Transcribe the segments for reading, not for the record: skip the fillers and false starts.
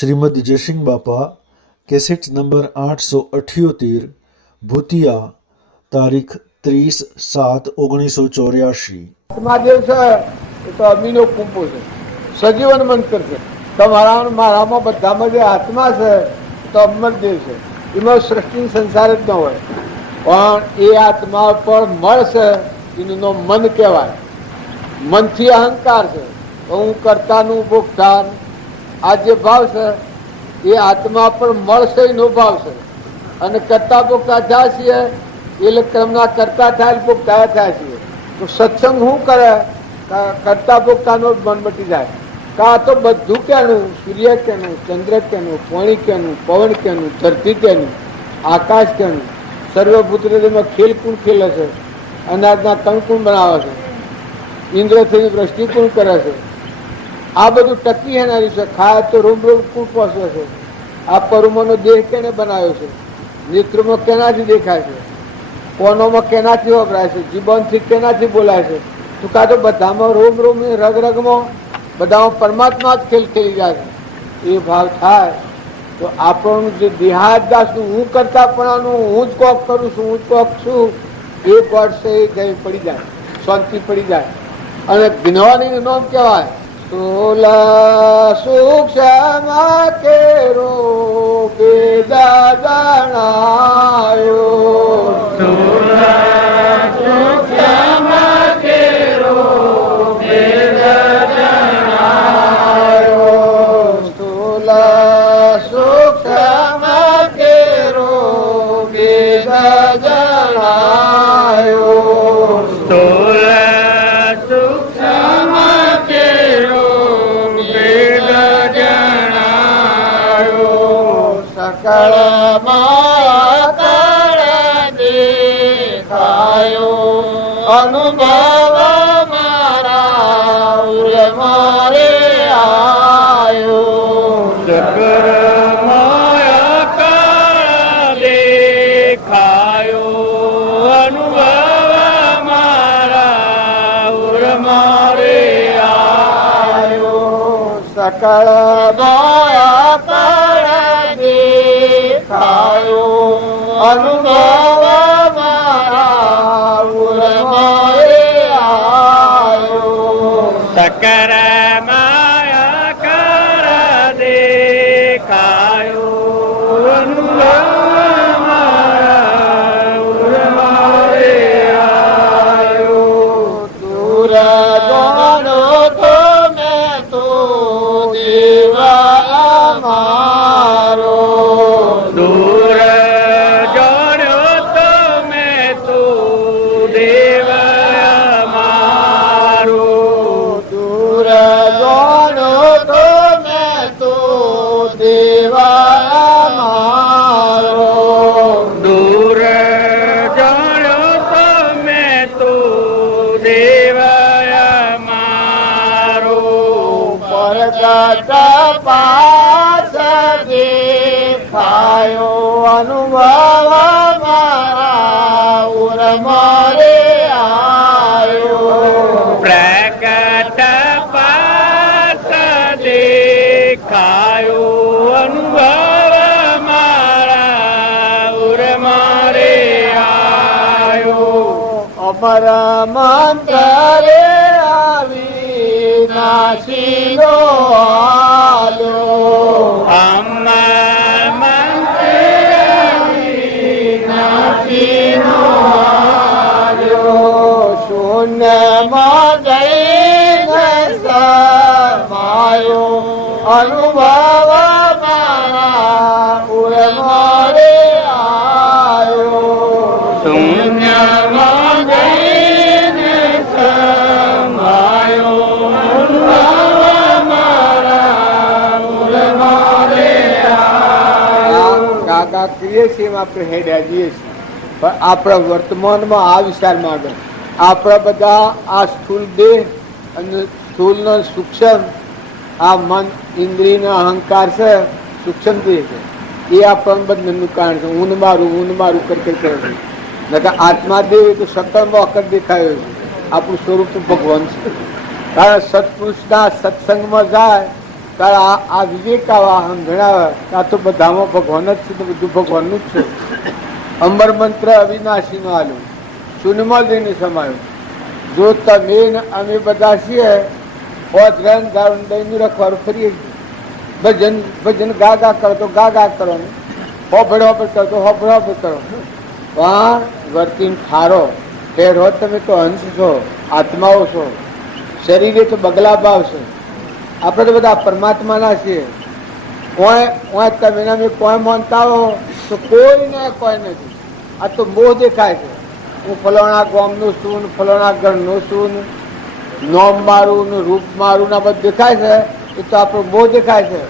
શ્રીમદ જયસિંહ બાપા cassette number 878 ભૂતિયા તારીખ 30/7/1984। મહાદેવ છે એ તો અમીનો કુંપો છે, સજીવન મંત્ર છે. તમારા મારામાં બધામાં જે આત્મા છે તો અમરદેવ છે. એમાં સૃષ્ટિ સંસાર જ ન હોય, પણ એ આત્મા પર મળશે એનું મન કહેવાય. મનથી અહંકાર છે, હું કર્તાનું ભોગતા આ જે ભાવ છે એ આત્મા પર મળશે એનો ભાવ છે. અને કરતા ભોગતા થયા છીએ એટલે ક્રમના કરતા થાય ભોગતા થયા છીએ. તો સત્સંગ શું કરે? કરતા ભોગતાનો મન મટી જાય. કા તો બધું કેનું, સૂર્ય કેનું, ચંદ્ર કેનું, પાણી કેનું, પવન કેનું, ધરતી કેનું, આકાશ કેનું, સર્વભૂતમાં ખેલ કોણ ખેલે છે? અનાજના કણ કોણ બનાવે છે? ઇન્દ્રથી વૃષ્ટિ કોણ કરે છે? આ બધું ટકી એનારી છે. ખાય તો રોમ રોમ કોણ પહોંચે છે? આ પરુમોનો દેહ કેને બનાવ્યો છે? નેત્રમાં કેનાથી દેખાય છે? કોનોમાં કેનાથી વપરાય છે? જીવનથી કેનાથી બોલાય છે? તો કાં તો બધામાં રોમ રોમ રગ રગમાં બધામાં પરમાત્મા જ ખેલ ખેલી જાય છે. એ ભાવ થાય તો આપણું જે દેહાદાસનું હું કરતાપણાનું હું જ કોક કરું છું, હું જ કોક છું, એ પડ છે એ જઈ પડી જાય, શાંતિ પડી જાય. અને જ્ઞાની નામ કહેવાય સોલા સૂક્ષ્મ કેરો બેદા જણાયો. અનુભવ મારા મારે આયો. ચક્ર માયા કાળ દેખાયો. અનુભવ મારા મારે આયો. સકળ માયા કાળ દેખાયો. અનુભવ સકર માયા કર દેખાયો. અનુભવ મારે આયો. દૂર જાણો તો મેં તો દેવા મારો. દૂર જાણ્યો તો મેં તો દેવા મારો. પાસ દેખાયો. અનુભવ મારા ઉર મારે આયો. પ્રગટ પાસ દેખાયો. અનુભવ મારા ઉર મારે આયો. અમર મંત્ર નાશીનો આલ્યો. અમર મંત્ર નાશીનો આલ્યો. શૂન્યમાં જઈને સમાયો. અનુભવ મારા ઉર મારે આયો. શૂન્યમાં જઈને સમાયો. કરીએ છીએ આપણે હેડ્યા જઈએ છીએ, પણ આપણા વર્તમાનમાં આ વિસ્તારમાં આગળ આપણા બધા આ સ્થૂલ દેહ અને સ્થૂલનો સૂક્ષ્મ આ મન ઇન્દ્રિયનો અહંકાર છે, સૂક્ષ્મ દેહ છે, એ આપણને બંધનનું કારણ છે. ઊન મારું કરી કરે છે. નકર આત્મા દેવ તો સકળમાં અકર દેખાયો છે. આપણું સ્વરૂપ તો ભગવાન છે. કારણ સત્પુરુષના સત્સંગમાં જાય તારે આ વિવેક આવા સમજણાવે કે આ તો બધામાં ભગવાન જ છે, તો બધું ભગવાનનું જ છે. અમર મંત્ર અવિનાશી નું આલ્યું, શૂન્યમાં જઈને સમાયું. જો તમે ને અમે બધા છીએ રન દારૂ દઈને રખવાનું ફરીએ છીએ. ભજન ભજન ગા ગા કરો તો ગા ગા કરો, હોબળ હોબળ કરો તો હોબળ હોબળ કરો. પણ વર્તીન ઠારો ઠેરો, તમે તો હંસ છો, આત્માઓ છો. શરીરે તો બગલા ભાવ છે. આપણે તો બધા પરમાત્માના છીએ. તમે કોઈ માનતા હો તો કોઈને કોઈ નથી. આ તો મોહ દેખાય છે. હું ફલાણા ગામનું છું, ફલાણા ઘરનું છું, નોમ મારું ને રૂપ મારું ના બધું દેખાય છે. એ તો આપણો મોહ દેખાય છે.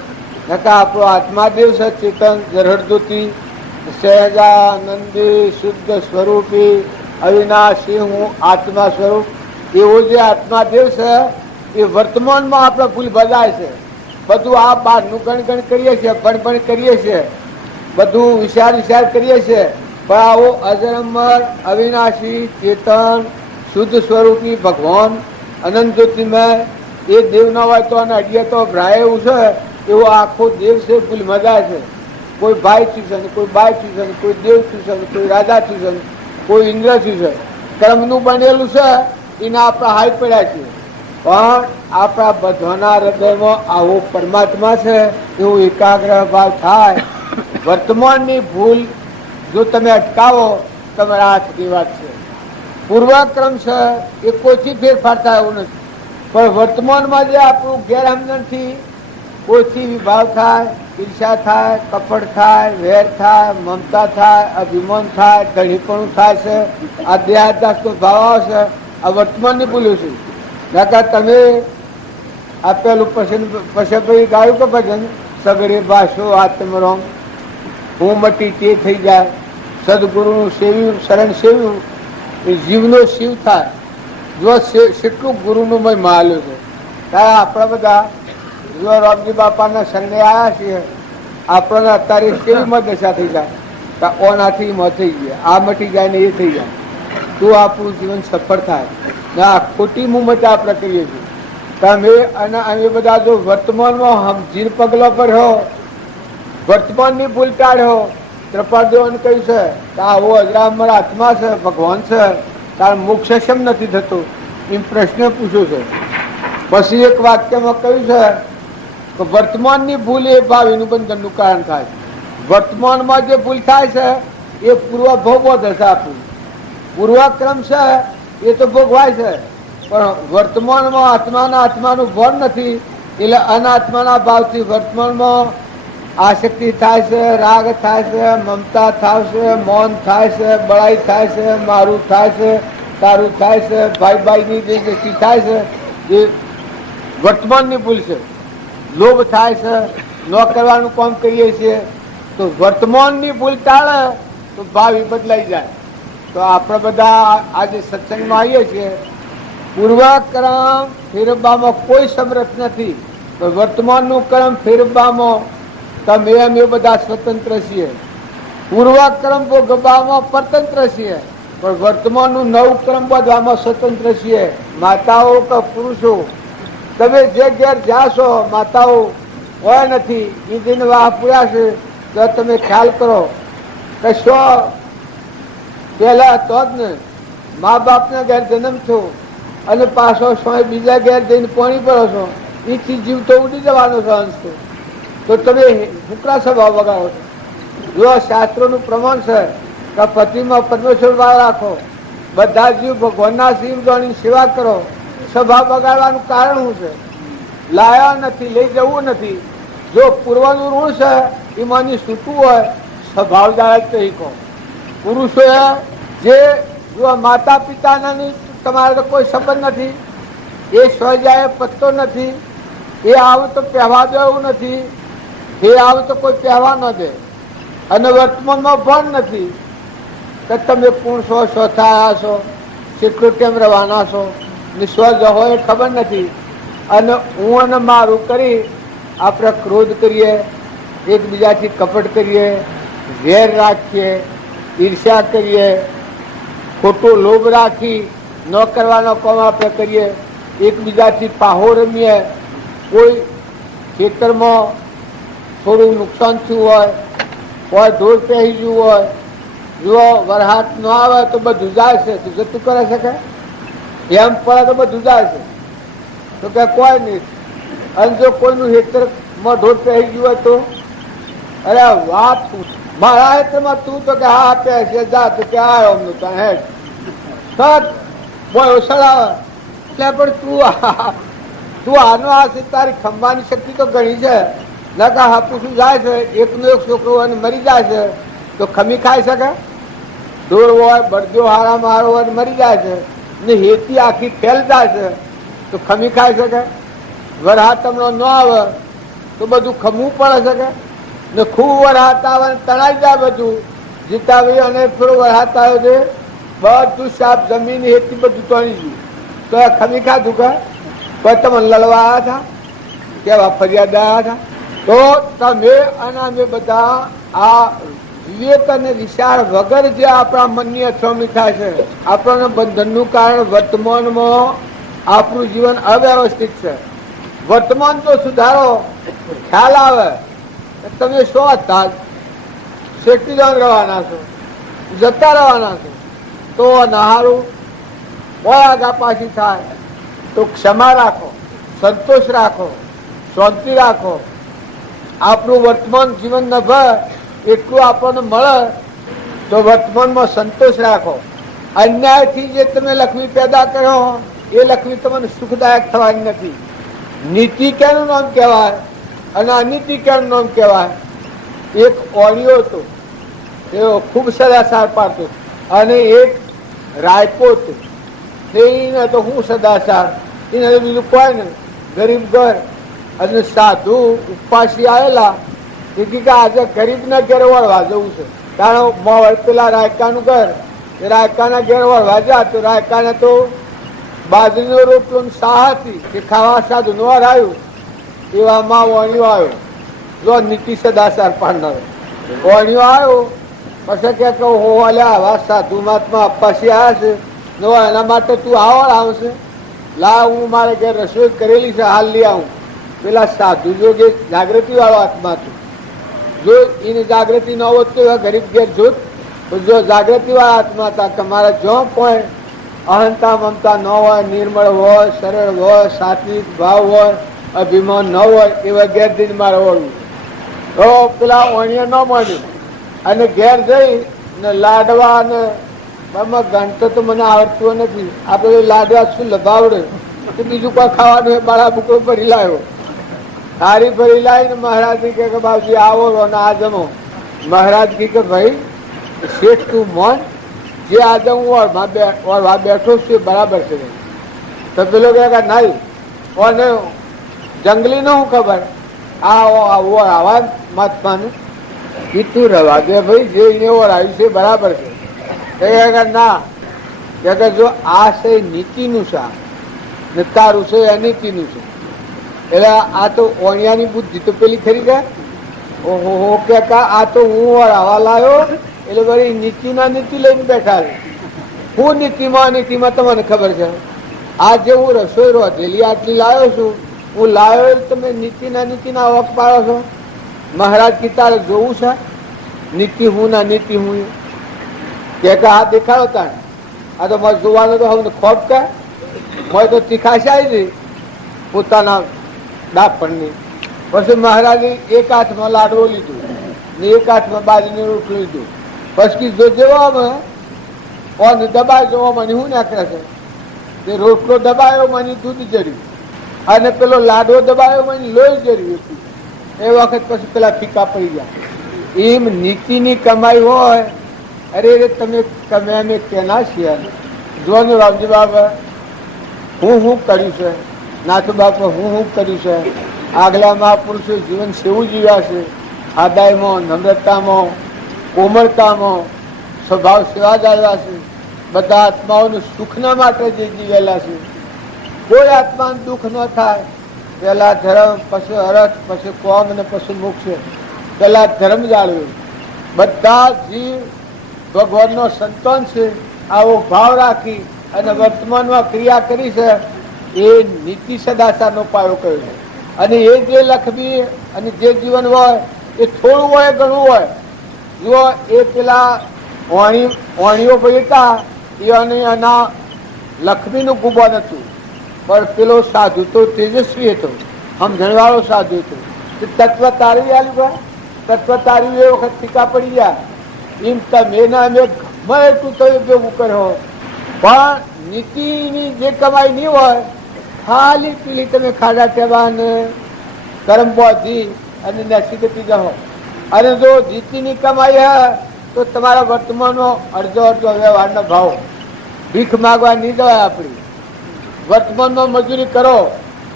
નકા આપણો આત્માદેવ છે, ચેતન જરહરજ્યોતિ સહેજાનંદી શુદ્ધ સ્વરૂપી અવિનાશી હું આત્મા સ્વરૂપ. એવો જે આત્માદેવ છે એ વર્તમાનમાં આપણે ભૂલ બજાય છે. બધું આ બહારનું ગણ કરીએ છીએ, પણ કરીએ છીએ, બધું વિચાર કરીએ છીએ. પણ આવો અજરમર અવિનાશી ચેતન શુદ્ધ સ્વરૂપી ભગવાન અનંત જ્યોતિમય એ દેવ ના હોય તો અને અડીએ તો ભ્રાય એવું છે. એવો આખો દેવ છે, ભૂલ મજા છે. કોઈ ભાઈ ટ્યુશન, કોઈ બાઈ ટ્યુશન, કોઈ દેવ ટ્યુશન, કોઈ રાજા ટ્યુશન, કોઈ ઇન્દ્ર ટ્યુશન. કર્મનું બનેલું છે એને આપણે હાઈ પડ્યા છીએ. પણ આપણા બધાના હૃદયમાં આવો પરમાત્મા છે એવો એકાગ્ર ભાવ થાય. વર્તમાનની ભૂલ જો તમે અટકાવો તમારા હાથની વાત છે. પૂર્વક્રમ છે એ કોઈથી ફેરફાર થાય એવું નથી. પણ વર્તમાનમાં જે આપણું ગેરસમજણથી કોઈથી વિભાવ થાય, ઈર્ષા થાય, કપટ થાય, વેર થાય, મમતા થાય, અભિમાન થાય, ધણીપણું થાય છે. આ દેહાદાસનો ભાવ આવશે. આ વર્તમાનની ભૂલું છે. દાદા તમે આપેલું પછી ગાયું કે ભજન સગડે ભાષો આત્મરોમ હું મટી તે થઈ જાય. સદગુરુનું સેવ્યું, શરણ સેવ્યું એ જીવનો શિવ થાય. જો કેટલું ગુરુનું મય માલ્યું છે. ત્યારે આપણા બધા જો રામજી બાપાના સંગે આવ્યા છીએ, આપણને અત્યારે કેવી દશા થઈ જાય. ઓનાથી મ થઈ ગયા, આ મટી જાય ને એ થઈ જાય તો આપણું જીવન સફળ થાય. ના ખોટી મુમત આપણે કરીએ છીએ. તમે અને અમે બધા જો વર્તમાનમાં સમજીને પગલો ભર્યો, વર્તમાનની ભૂલ કાઢ્યો. ત્રપાદેવને કહ્યું છે કે આવો અજરામર આત્મા છે, ભગવાન છે, તાર મોક્ષ કેમ નથી થતું એમ પ્રશ્ન પૂછ્યો છે. પછી એક વાક્યમાં કહ્યું છે કે વર્તમાનની ભૂલ એ ભાવિનું બંધનનું કારણ થાય. વર્તમાનમાં જે ભૂલ થાય છે એ પૂર્વ ભોગવો દશા આપવું. પૂર્વક્રમ છે એ તો ભોગવાય છે, પણ વર્તમાનમાં આત્માનું ભાન નથી. એટલે અનાત્માના ભાવથી વર્તમાનમાં આસક્તિ થાય છે, રાગ થાય છે, મમતા થાય છે, મૌન થાય છે, બળાઈ થાય છે, મારું થાય છે, તારું થાય છે, ભાઈ ભાઈની જે દ્રષ્ટિ થાય છે એ વર્તમાનની ભૂલ છે. લોભ થાય છે, ન કરવાનું કામ કરીએ છીએ તો વર્તમાનની ભૂલ ટાળે તો ભાવિ બદલાઈ જાય. તો આપણે બધા આજે સત્સંગમાં આવીએ છીએ. પૂર્વક્રમ ફેરવવામાં કોઈ સમર્થ નથી. વર્તમાનનું કર્મ ફેરવવામાં તમે અમે બધા સ્વતંત્ર છીએ. પૂર્વક્રમ ભોગવવામાં પરતંત્ર છીએ, પણ વર્તમાનનું નવું ક્રમ બધવામાં સ્વતંત્ર છીએ. માતાઓ કે પુરુષો તમે જે ઘેર જાશો માતાઓ હોય નથી એ દિન વાહ પૂર્યા છે તો તમે ખ્યાલ કરો કે શું પહેલા તો જ ને મા બાપના ઘેર જન્મ થયો અને પાછો સ્વાય બીજા ઘેર જઈને પાણી ભરો છો. એથી જીવ તો ઉડી જવાનો છે અંશ તો તમે હુકરા સ્વભાવ વગાડો છો. જો શાસ્ત્રોનું પ્રમાણ છે કે પતિમાં પરમેશ્વર ભાવ રાખો, બધા જીવ ભગવાનના શિવ ગણી સેવા કરો. સ્વભાવ બગાડવાનું કારણ શું છે? લાયા નથી, લઈ જવું નથી. જો પૂર્વનું ઋણ છે એમાંની છૂટવું હોય સ્વભાવ દાળ જ કહી કહો. પુરુષોએ જે જો માતા પિતાના તમારે તો કોઈ સંબંધ નથી, એ સ્વજાએ પત્તો નથી, એ આવું તો પહેવા દેવું નથી, એ આવું તો કોઈ પહેવા ન દે, અને વર્તમાનમાં ભાન નથી કે તમે કોણ છો, ચોથા આવ્યા છો, કેટલું કેમ રવાના છો, નિસ્વજ હોય ખબર નથી. અને હું અને મારું કરી આપણે ક્રોધ કરીએ, એકબીજાથી કપટ કરીએ, વેર રાખીએ, ઈર્ષ્યા કરીએ, ખોટો લોભ રાખી ન કરવાનો કામ આપણે કરીએ, એકબીજાથી પાહો રમીએ, કોઈ ખેતરમાં થોડું નુકસાન થયું હોય ઢોર પહેરી ગયું હોય, જો વરસાદ ન આવે તો બધું જાય છે, તો જતું કરે છે કે એમ પડે તો બધું જાય છે, તો કે કોઈ નહીં. અને જો કોઈનું ખેતરમાં ઢોર પહેરી ગયું હોય તો અરે વાત મારા ખેતરમાં તું તો કે હા પહેરશે જા, તો કે આવ્યો અમનું તો હેડ સર બોય ઓછળાવે એટલે પણ તું આનો આ છે, તારી ખંભાની શક્તિ તો ઘણી છે. નકા હાપુસું જાય છે, એકનો એક છોકરો અને મરી જાય છે તો ખમી ખાઈ શકે? ઢોર હોય બળદો હારામાં હારો હોય મરી જાય છે ને હેતી આખી ફેલ જાય છે તો ખમી ખાઈ શકે? વરસાદ તમને ન આવે તો બધું ખમવું પડે શકે ને ખૂબ વરસાદ આવે તણાઈ જાય બધું જીતાવી અને થોડો વરસાદ આવ્યો છે બધું સાફ જમીન હેતી બધું તણી ગયું તો ખમી ખાધું કે કોઈ તમને લડવા આવ્યા હતા, કેવા ફરિયાદ આવ્યા હતા? તો તમે અને અમે બધા આ વિવેક અને વિચાર વગર જે આપણા મનની અથડામણી થાય છે, આપણને બંધનનું કારણ વર્તમાનમાં આપણું જીવન અવ્યવસ્થિત છે. વર્તમાન તો સુધારો ખ્યાલ આવે તમે શું હતા શેઠીદાન રહેવાના છો, જતા રહેવાના છો, તો નહારું કોઈ આગા પાછી થાય તો ક્ષમા રાખો, સંતોષ રાખો, શાંતિ રાખો. આપણું વર્તમાન જીવન ન ભર એટલું આપણને મળે તો વર્તમાનમાં સંતોષ રાખો. અન્યાયથી જે તમે લક્ષ્મી પેદા કરો એ લક્ષ્મી તમને સુખદાયક થવાની નથી. નીતિ કેનું નામ કહેવાય અને અનીતિ કેનું નામ કહેવાય? એક ઓળિયો હતો, એવો ખૂબ સદાચાર પાડતો અને એક રાયપો હતો, એને તો હું સદાચાર એને બીજું કોઈ ને ગરીબ ઘર અને સાધુ ઉપાસી આવેલા કે આજે ગરીબના ઘેર વળવા જવું છે. કારણ પેલા રાયકાનું ઘર એ રાયકાના ઘેર વળવા જા તો રાયકાને તો બાજરીનો રોટલો શાહ હતી કે ખાવા સાધુ નો આવ્યું એવામાં વણ્યો આવ્યો. જો નીતિ સદાચાર પાડનાર વણ્યો આવ્યો પછી કે આવા સાધુ મહાત્મા અપાસી આવ્યા છે નો એના માટે તું આવડ આવશે, લા હું મારે ઘેર રસોઈ કરેલી છે હાલ લઈ આવું. પેલા સાધુ જો જે જાગૃતિ વાળો આત્મા હતો, જો એની જાગૃતિ ન હોત તો ગરીબ ઘેર જોત. જો જાગૃતિ વાળા આત્મા હતા કે મારા જો કોઈ અહંતા મમતા ન હોય, નિર્મળ હોય, સરળ હોય, સાત્વિક ભાવ હોય, અભિમાન ન હોય એવા ઘેર જઈને મારે વળવું. તો પેલા ઓણિયા ન મળ્યું અને ઘેર જઈ ને લાડવા ને ગણતો તો મને આવડતું નથી, આપણે લાડવા શું લભાવડે તો બીજું કોઈ ખાવાનું એ બાળા બુકડો ભરી લાવ્યો. થાળી ભરી લાવીને મહારાજ કે બાબુજી આવો ને આ જમો. મહારાજ કે ભાઈ શેઠ તું મોન, જે આજે હું ઓળવા બેઠો છું એ બરાબર છે. તો પેલો કે નહીં ઓને જંગલી નો હું ખબર આવા મહાત્માને તું રવા દે ભાઈ, જે એને ઓળાવ્યું છે બરાબર છે. ના કે જો આ છે નીતિનું છે ને તારું છે અનીતિનું છે, એટલે આ તો ઓણિયાની બુદ્ધિ તો પેલી ખરી ગયા. ઓહો કે આ તો હું વળાવા લાવ્યો એટલે બધી નીતિ ના નીતિ લઈને બેઠા છે. હું નીતિમાં અનીતિમાં તમને ખબર છે? આજે હું રસોઈ રોધેલી આટલી લાવ્યો છું, હું લાવ્યો તમે નીતિના નીતિના વખ પાડો છો. મહારાજ કી તારે જોવું છે નીતિ હું ના નીતિ હું કે આ દેખાડો તાણ આ તો મારે જોવાનું તો હવે ખોટ કે મેં તો તીખાશ આવી ગઈ પોતાના ડાપણની. પછી મહારાજે એક હાથમાં લાડવો લીધું ને એક હાથમાં બાજરીનું રોટલું લીધું. પછી જો જેવામાં કોને દબાઈ જોવા મને શું નાખે છે તે રોટલો દબાયો મને દૂધ જર્યું અને પેલો લાડવો દબાયો મને લોહી જર્યું હતું. એ વખત પછી પેલા ફીકા પડી ગયા. એમ નીતિની કમાઈ હોય અરે તમે અમે કેના છીએ? જોવાનું રામજી બાબા હું કર્યું છે, નાથુ બાપા હું કર્યું છે. આગલા મહાપુરુષો જીવન સેવું જીવ્યા છે, આદાયમાં, નમ્રતામાં, કોમળતામાં, સ્વભાવ સેવા જાળવ્યા છે. બધા આત્માઓનું સુખના માટે જે જીવેલા છે. કોઈ આત્માને દુઃખ ન થાય. પેલા ધર્મ, પછી અર્થ, પછી કોમ અને પછી મોક્ષ. પેલા ધર્મ જાળવ્યું. બધા જીવ ભગવાનનો સંતાન છે આવો ભાવ રાખી અને વર્તમાનમાં ક્રિયા કરી છે એ નીતિ સદાચારનો પાયો કર્યો છે. અને એ જે લખવી અને જે જીવન હોય એ થોડું હોય ઘણું હોય. જો એ પેલા ઓણીઓ ભાઈ હતા એ એના લક્ષ્મીનું ગુબન હતું, પણ પેલો સાધુ તો તેજસ્વી હતો, સમજણવાળો સાધુ હતો. તત્વ તારવી આલ્યું ભાઈ, તત્વ તારવી એ વખત ફીકા પડી ગયા. એમ તમે ને અમે ગમે એટલું તો ભેગું કર્યો, પણ નીતિની જે કમાઈ નહીં હોય, ખાલી પેલી તમે ખાડા ટેવા ને કરમ બોધી અને નસીબ જાઓ. અને જો નીતિની કમાઈ હે તો તમારા વર્તમાનનો અડધો અડધો વ્યવહારનો ભાવ ભીખ માગવા નહીં જવાય. આપણી વર્તમાનમાં મજૂરી કરો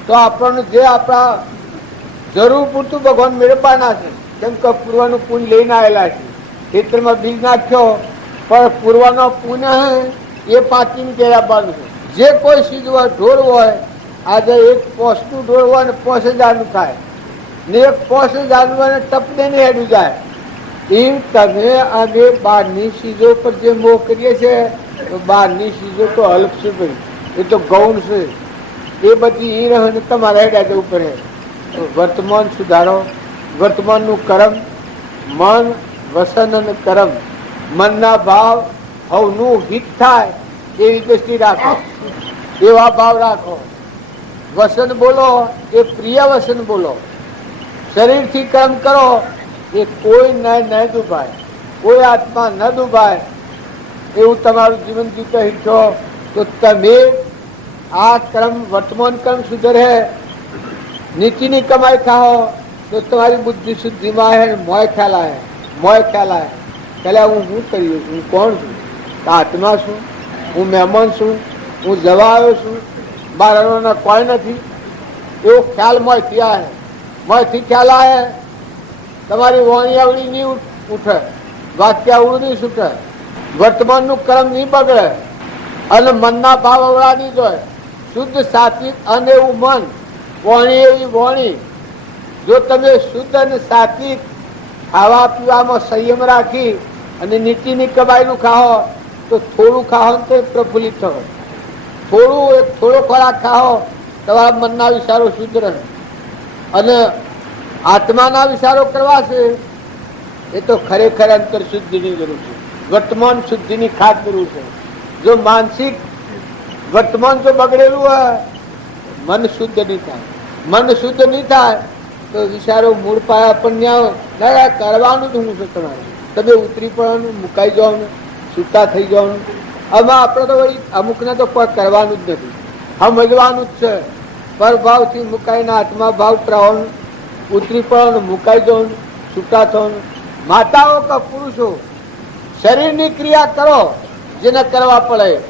તો આપણને જે આપણા જરૂર પૂરતું ભગવાન મેળવવાના છે. કેમ કે પૂર્વનું પુણ્ય લઈને આવેલા છે. ખેતરમાં બીજ નાખ્યો પણ પૂર્વનો પુણ્ય એ પાકીને ગયા બાદ છે. જે કોઈ ચીજ હોય, ઢોર હોય, આજે એક પોસનું ઢોર હોય ને 5000નું થાય ને એક 5000નું હોય ને ટપને ને હેડું જાય. એમ તમે અમે બહારની ચીજો પર જે મોહ કરીએ છીએ, તો બહારની ચીજો તો હલ્પ છે ભાઈ, એ તો ગૌણ છે. એ બધી એ રહે તમારે હેડા જવું પડે. તો વર્તમાન સુધારો, વર્તમાનનું કર્મ, મન વસન અને કર્મ, મનના ભાવ હવનું હિત થાય એવી દ્રષ્ટિ રાખો, એવા ભાવ રાખો. વસન બોલો એ પ્રિય વસન બોલો. શરીરથી કર્મ કરો એ કોઈ ન દુભાય, કોઈ આત્મા ન દુભાય એવું તમારું જીવન જીવતો હિઠો તો તમે આ કર્મ વર્તમાન કર્મ સુધરે. નીતિની કમાઈ ખાઓ તો તમારી બુદ્ધિ શુદ્ધિમાં હે, મોય ખ્યાલ આવે, મોય ખ્યાલ આવે. પહેલાં હું શું કરી, હું કોણ છું, આત્મા છું, હું મહેમાન છું, હું જવા આવ્યો છું, મારા કોઈ નથી, એવો ખ્યાલ મોયથી આવે. મોયથી ખ્યાલ આવે તમારી વાણી આવડી નહીં ઉઠે, વાક્ય આવડું નહીં છૂટે, વર્તમાનનું કર્મ નહીં બગડે અને મનના ભાવ અવળા નહીં જોઈએ. શુદ્ધ સાત્વિક અને એવું મન, વાણી એવી વાણી. જો તમે શુદ્ધ અને સાત્વિક ખાવા પીવામાં સંયમ રાખી અને નીતિની કમાઈનું ખાઓ તો થોડું ખાઓ તો પ્રફુલ્લિત થવો. થોડો ખોરાક ખાઓ તમારા મનના વિચારો શુદ્ધ રહે. અને આત્માના વિચારો કરવા છે એ તો ખરેખર અંતર શુદ્ધિની જરૂર છે, વર્તમાન શુદ્ધિની ખાસ જરૂર છે. જો માનસિક વર્તમાન જો બગડેલું હોય, મન શુદ્ધ નહીં થાય. મન શુદ્ધ નહીં થાય તો વિચારો મૂળ પાયા પણ નહીં આવે. કરવાનું જ હું છે તમારે, તમે ઉતરી પડવાનું, મુકાઈ જવાનું, છૂટા થઈ જવાનું. આમાં આપણે તો વળી અમુકને તો કોઈ કરવાનું જ નથી, સમજવાનું જ છે. પરભાવથી મુકાઈને આત્મા ભાવ પ્રવાહનું ઉતરી પડવાનું, મુકાઈ જવાનું, છૂટા થવાનું. માતાઓ કે પુરુષો શરીરની ક્રિયા કરો જેને કરવા પડે,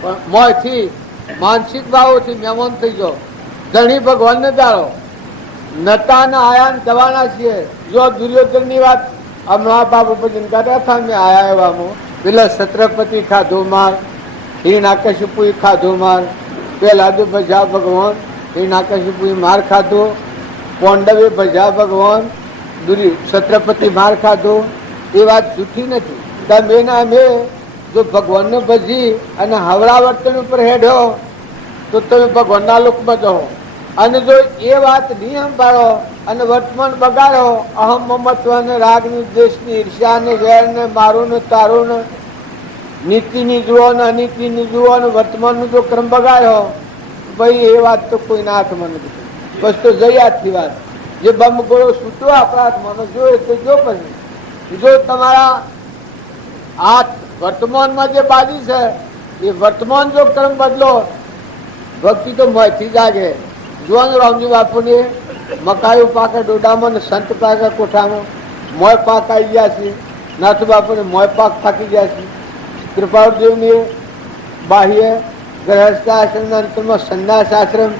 પણ મોંથી માનસિક ભાવોથી મહેમાન થઈ જાઓ. ધણી ભગવાનને જાણો, નતાના આયા જવાના છીએ. જો દુર્યોધનની વાત હમણાં બાબુ ભજન કરતા હતા, મેં આયા એવામાં પેલા છત્રપતિ ખાધો માર, હિરણાકશિપુ ખાધો માર, પેલા તો ભજા ભગવાન હિરણાકશિપુ માર ખાધો, પાંડવે ભજા ભગવાન છત્રપતિ માર ખાધો. એ વાત જૂઠી નથી. તમે ને અમે જો ભગવાનને ભજી અને હવળા વર્તન ઉપર હેડ્યો તો તમે ભગવાનના લોકમાં જાઓ. અને જો એ વાત નહીં સંભાળો અને વર્તમાન બગાડો, અહમ મમત્વ ને રાગની દ્વેષની ઈર્ષ્યા વેર ને મારું ને તારું ને નીતિની જુઓ ને અનીતિની જુઓ ને વર્તમાનનું જો ક્રમ બગાડ્યો, ભાઈ એ વાત તો કોઈના હાથમાં નથી. બસ તો જઈ આજથી વાત જે બમ ગોળો છૂટો આપણા હાથમાં જોઈએ તો જો. પછી જો તમારા હાથ વર્તમાનમાં જે બાજી છે એ વર્તમાન જો ક્રમ બદલો, ભક્તિ તો મોંથી જાગે. જોવાનું રામજી બાપુને મકાઈ પાકે ડોડામાં ને સંત પાકે કોઠામાં, મોય પાક આવી ગયા છે. નાથુ બાપુને મોય પાક થાકી ગયા છે. કૃપાળદેવની બાહ્ય ગ્રહસ્થ આશ્રમના અંતરમાં સંન્યાસ આશ્રમ,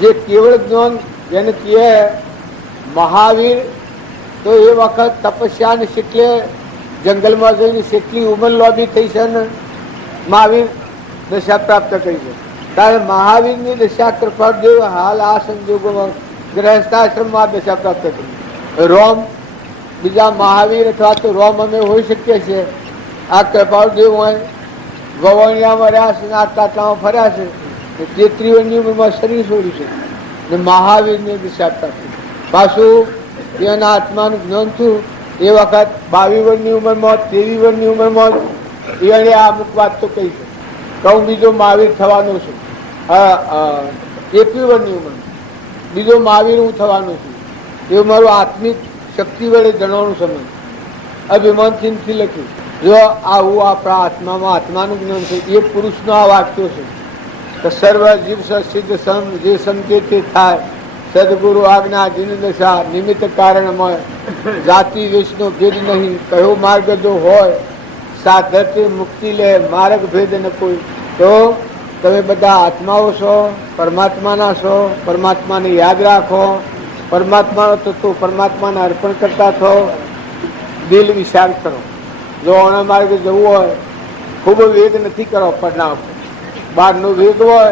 જે કેવળ જ્ઞાન જેને કહે મહાવીર, તો એ વખત તપસ્યાને શીખલે જંગલમાં જઈને કેટલી ઉંમર લોબી થઈ છે ને મહાવીર દશા પ્રાપ્ત કરી છે. ત્યારે મહાવીરની દશા કૃપાળદેવ હાલ આ સંજોગોમાં ગ્રહસ્થાશ્રમમાં દશા પ્રાપ્ત કરી. રોમ બીજા મહાવીર અથવા તો રોમ અમે હોઈ શકીએ છીએ. આ કૃપાળદેવ હોય વવણિયામાં રહ્યા છે, આટલામાં ફર્યા છે, 33 વર્ષની ઉંમરમાં શરીર છોડ્યું છે. ને મહાવીરની દિશા આપી. પાછું એના આત્માનું જ્ઞાન થયું એ વખત 22 વર્ષની ઉંમરમાં, 23 વર્ષની ઉંમરમાં એને આ અમુક વાત તો કહી છે કે હું બીજો મહાવીર થવાનો છું. 21 વર્ષની ઉંમર બીજો મહાવીર હું થવાનો છું એવું મારું આત્મિક શક્તિ વડે જણાવવાનું સમય અભિમાનથી લખ્યું. જો આવું આપણા આત્મામાં આત્માનું જ્ઞાન છે એ પુરુષનો આ વાક્યો છે કે સર્વ જીવ સિદ્ધ સમ જે સમજે તે થાય. સદગુરુ આજ્ઞા જીન દશા નિમિત્ત કારણમય જાતિ વેશનો ભેદ નહીં. કયો માર્ગ જો હોય સાધકે મુક્તિ લે માર્ગ ભેદ ન કોઈ. તો તમે બધા આત્માઓ છો, પરમાત્માના છો, પરમાત્માને યાદ રાખો, પરમાત્માનો તત્વ પરમાત્માને અર્પણ કરતા છો. દિલ વિચાર કરો. જો આના માર્ગે જવું હોય ખૂબ વેગ નથી કરો, પડના બહારનો વેગ હોય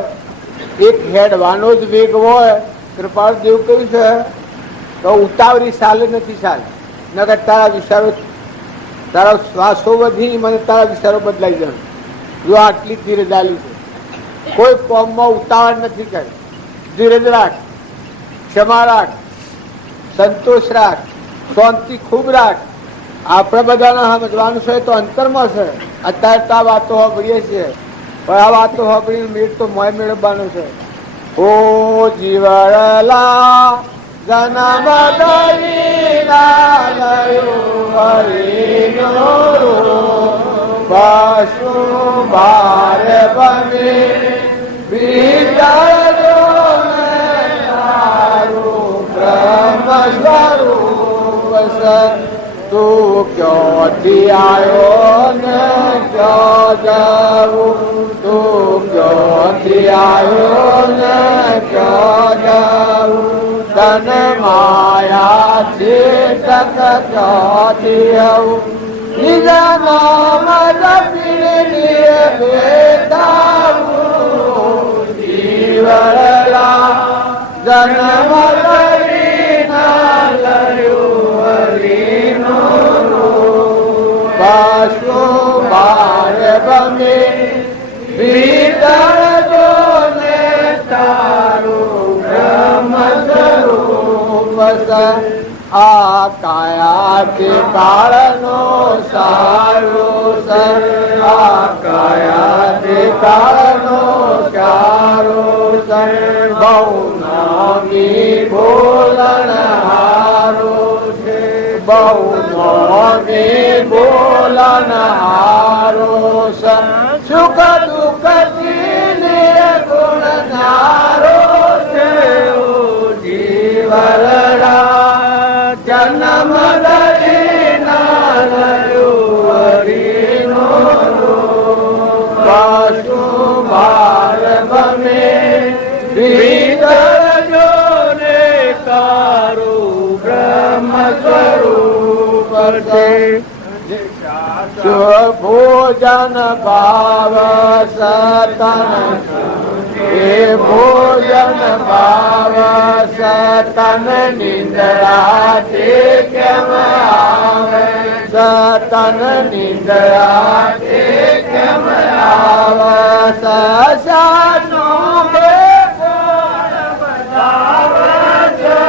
એક હેડવાનો જ વેગ હોય. કૃપાળ દેવ કહ્યું છે તો ઉતાવળી ચાલે નથી ચાલે, નકર તારા વિચારો તારા શ્વાસો વધી મને તારા વિચારો બદલાઈ જાય. જો આટલી ધીરજ આલી છે, કોઈ કોમમાં ઉતાવળ નથી કરી. ધીરજ રાખ, ક્ષમા રાખ, સંતોષ રાખ, શાંતિ ખૂબ રાખ. આપણે બધાને સમજવાનું છે તો અંતરમાં છે. અત્યારે તો આ વાતો સાંભળીએ છીએ પણ આ વાતો સાંભળીને મેળ તો મોય મેળવવાનો છે. ઓ જીવળલા જન્મ પશુ ભાર બને બ્રહ્મ સ્વરૂપ તું ક્યોથી આવ્યો ને ક્યો જાવું. તું ક્યોથી આવ્યો ને ક્યો જાવું. તન માયા છે તક ક્યોથી આવું. નિજ નામ જપીને બેઠાવું. જીવળલા જન્મ કરી ના લયું હરીનો પશુ બાર બને ભીતર જોને તારું બ્રહ્મ સ્વરૂપ. આ કાયા તે કાળનો સારો સર. આ કાયા તે કાળનો સારો સર. બહુ નામી બોલણ હારો છે. બહુ નામી બોલણ હારો સર. સુખ દુઃખ ગુણ નારો છે. જીવરડા જન્મ ધરી નારીનો પશુ ભાર બને ભીતર જોને તારું બ્રહ્મ સ્વરૂપ છે. ભોજન ભાવ સતન એ ભોજન ભાવ સતન નિંદ્રા તે કેમ આવે. સતન નિંદ્રા તે કેમ આવે. સસાનું બતાવે છે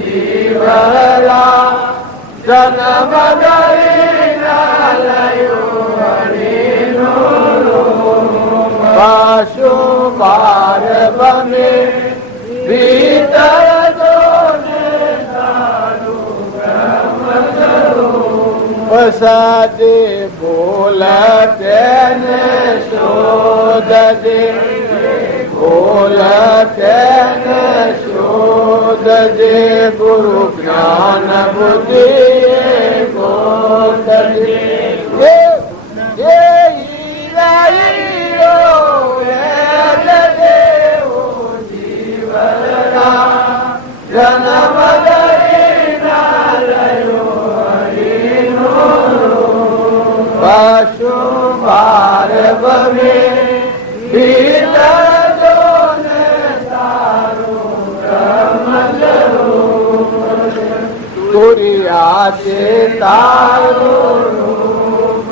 જીવલા જન્મ ધરી ના લયું હરીનો પશુ બાર બને ભીતર જોને તારું બ્રહ્મ સ્વરૂપ. સદે બોલ તેને શોધજે. બોલ તેને શોધજે. ગુરુ જ્ઞાન બુદ્ધિ ગોતજે. જન્મ ધરી ના લયો હરીનો પશુ ભાર બને ભીતર જોને તારું બ્રહ્મ સ્વરૂપ. તુરિયા છે તારું રૂપ.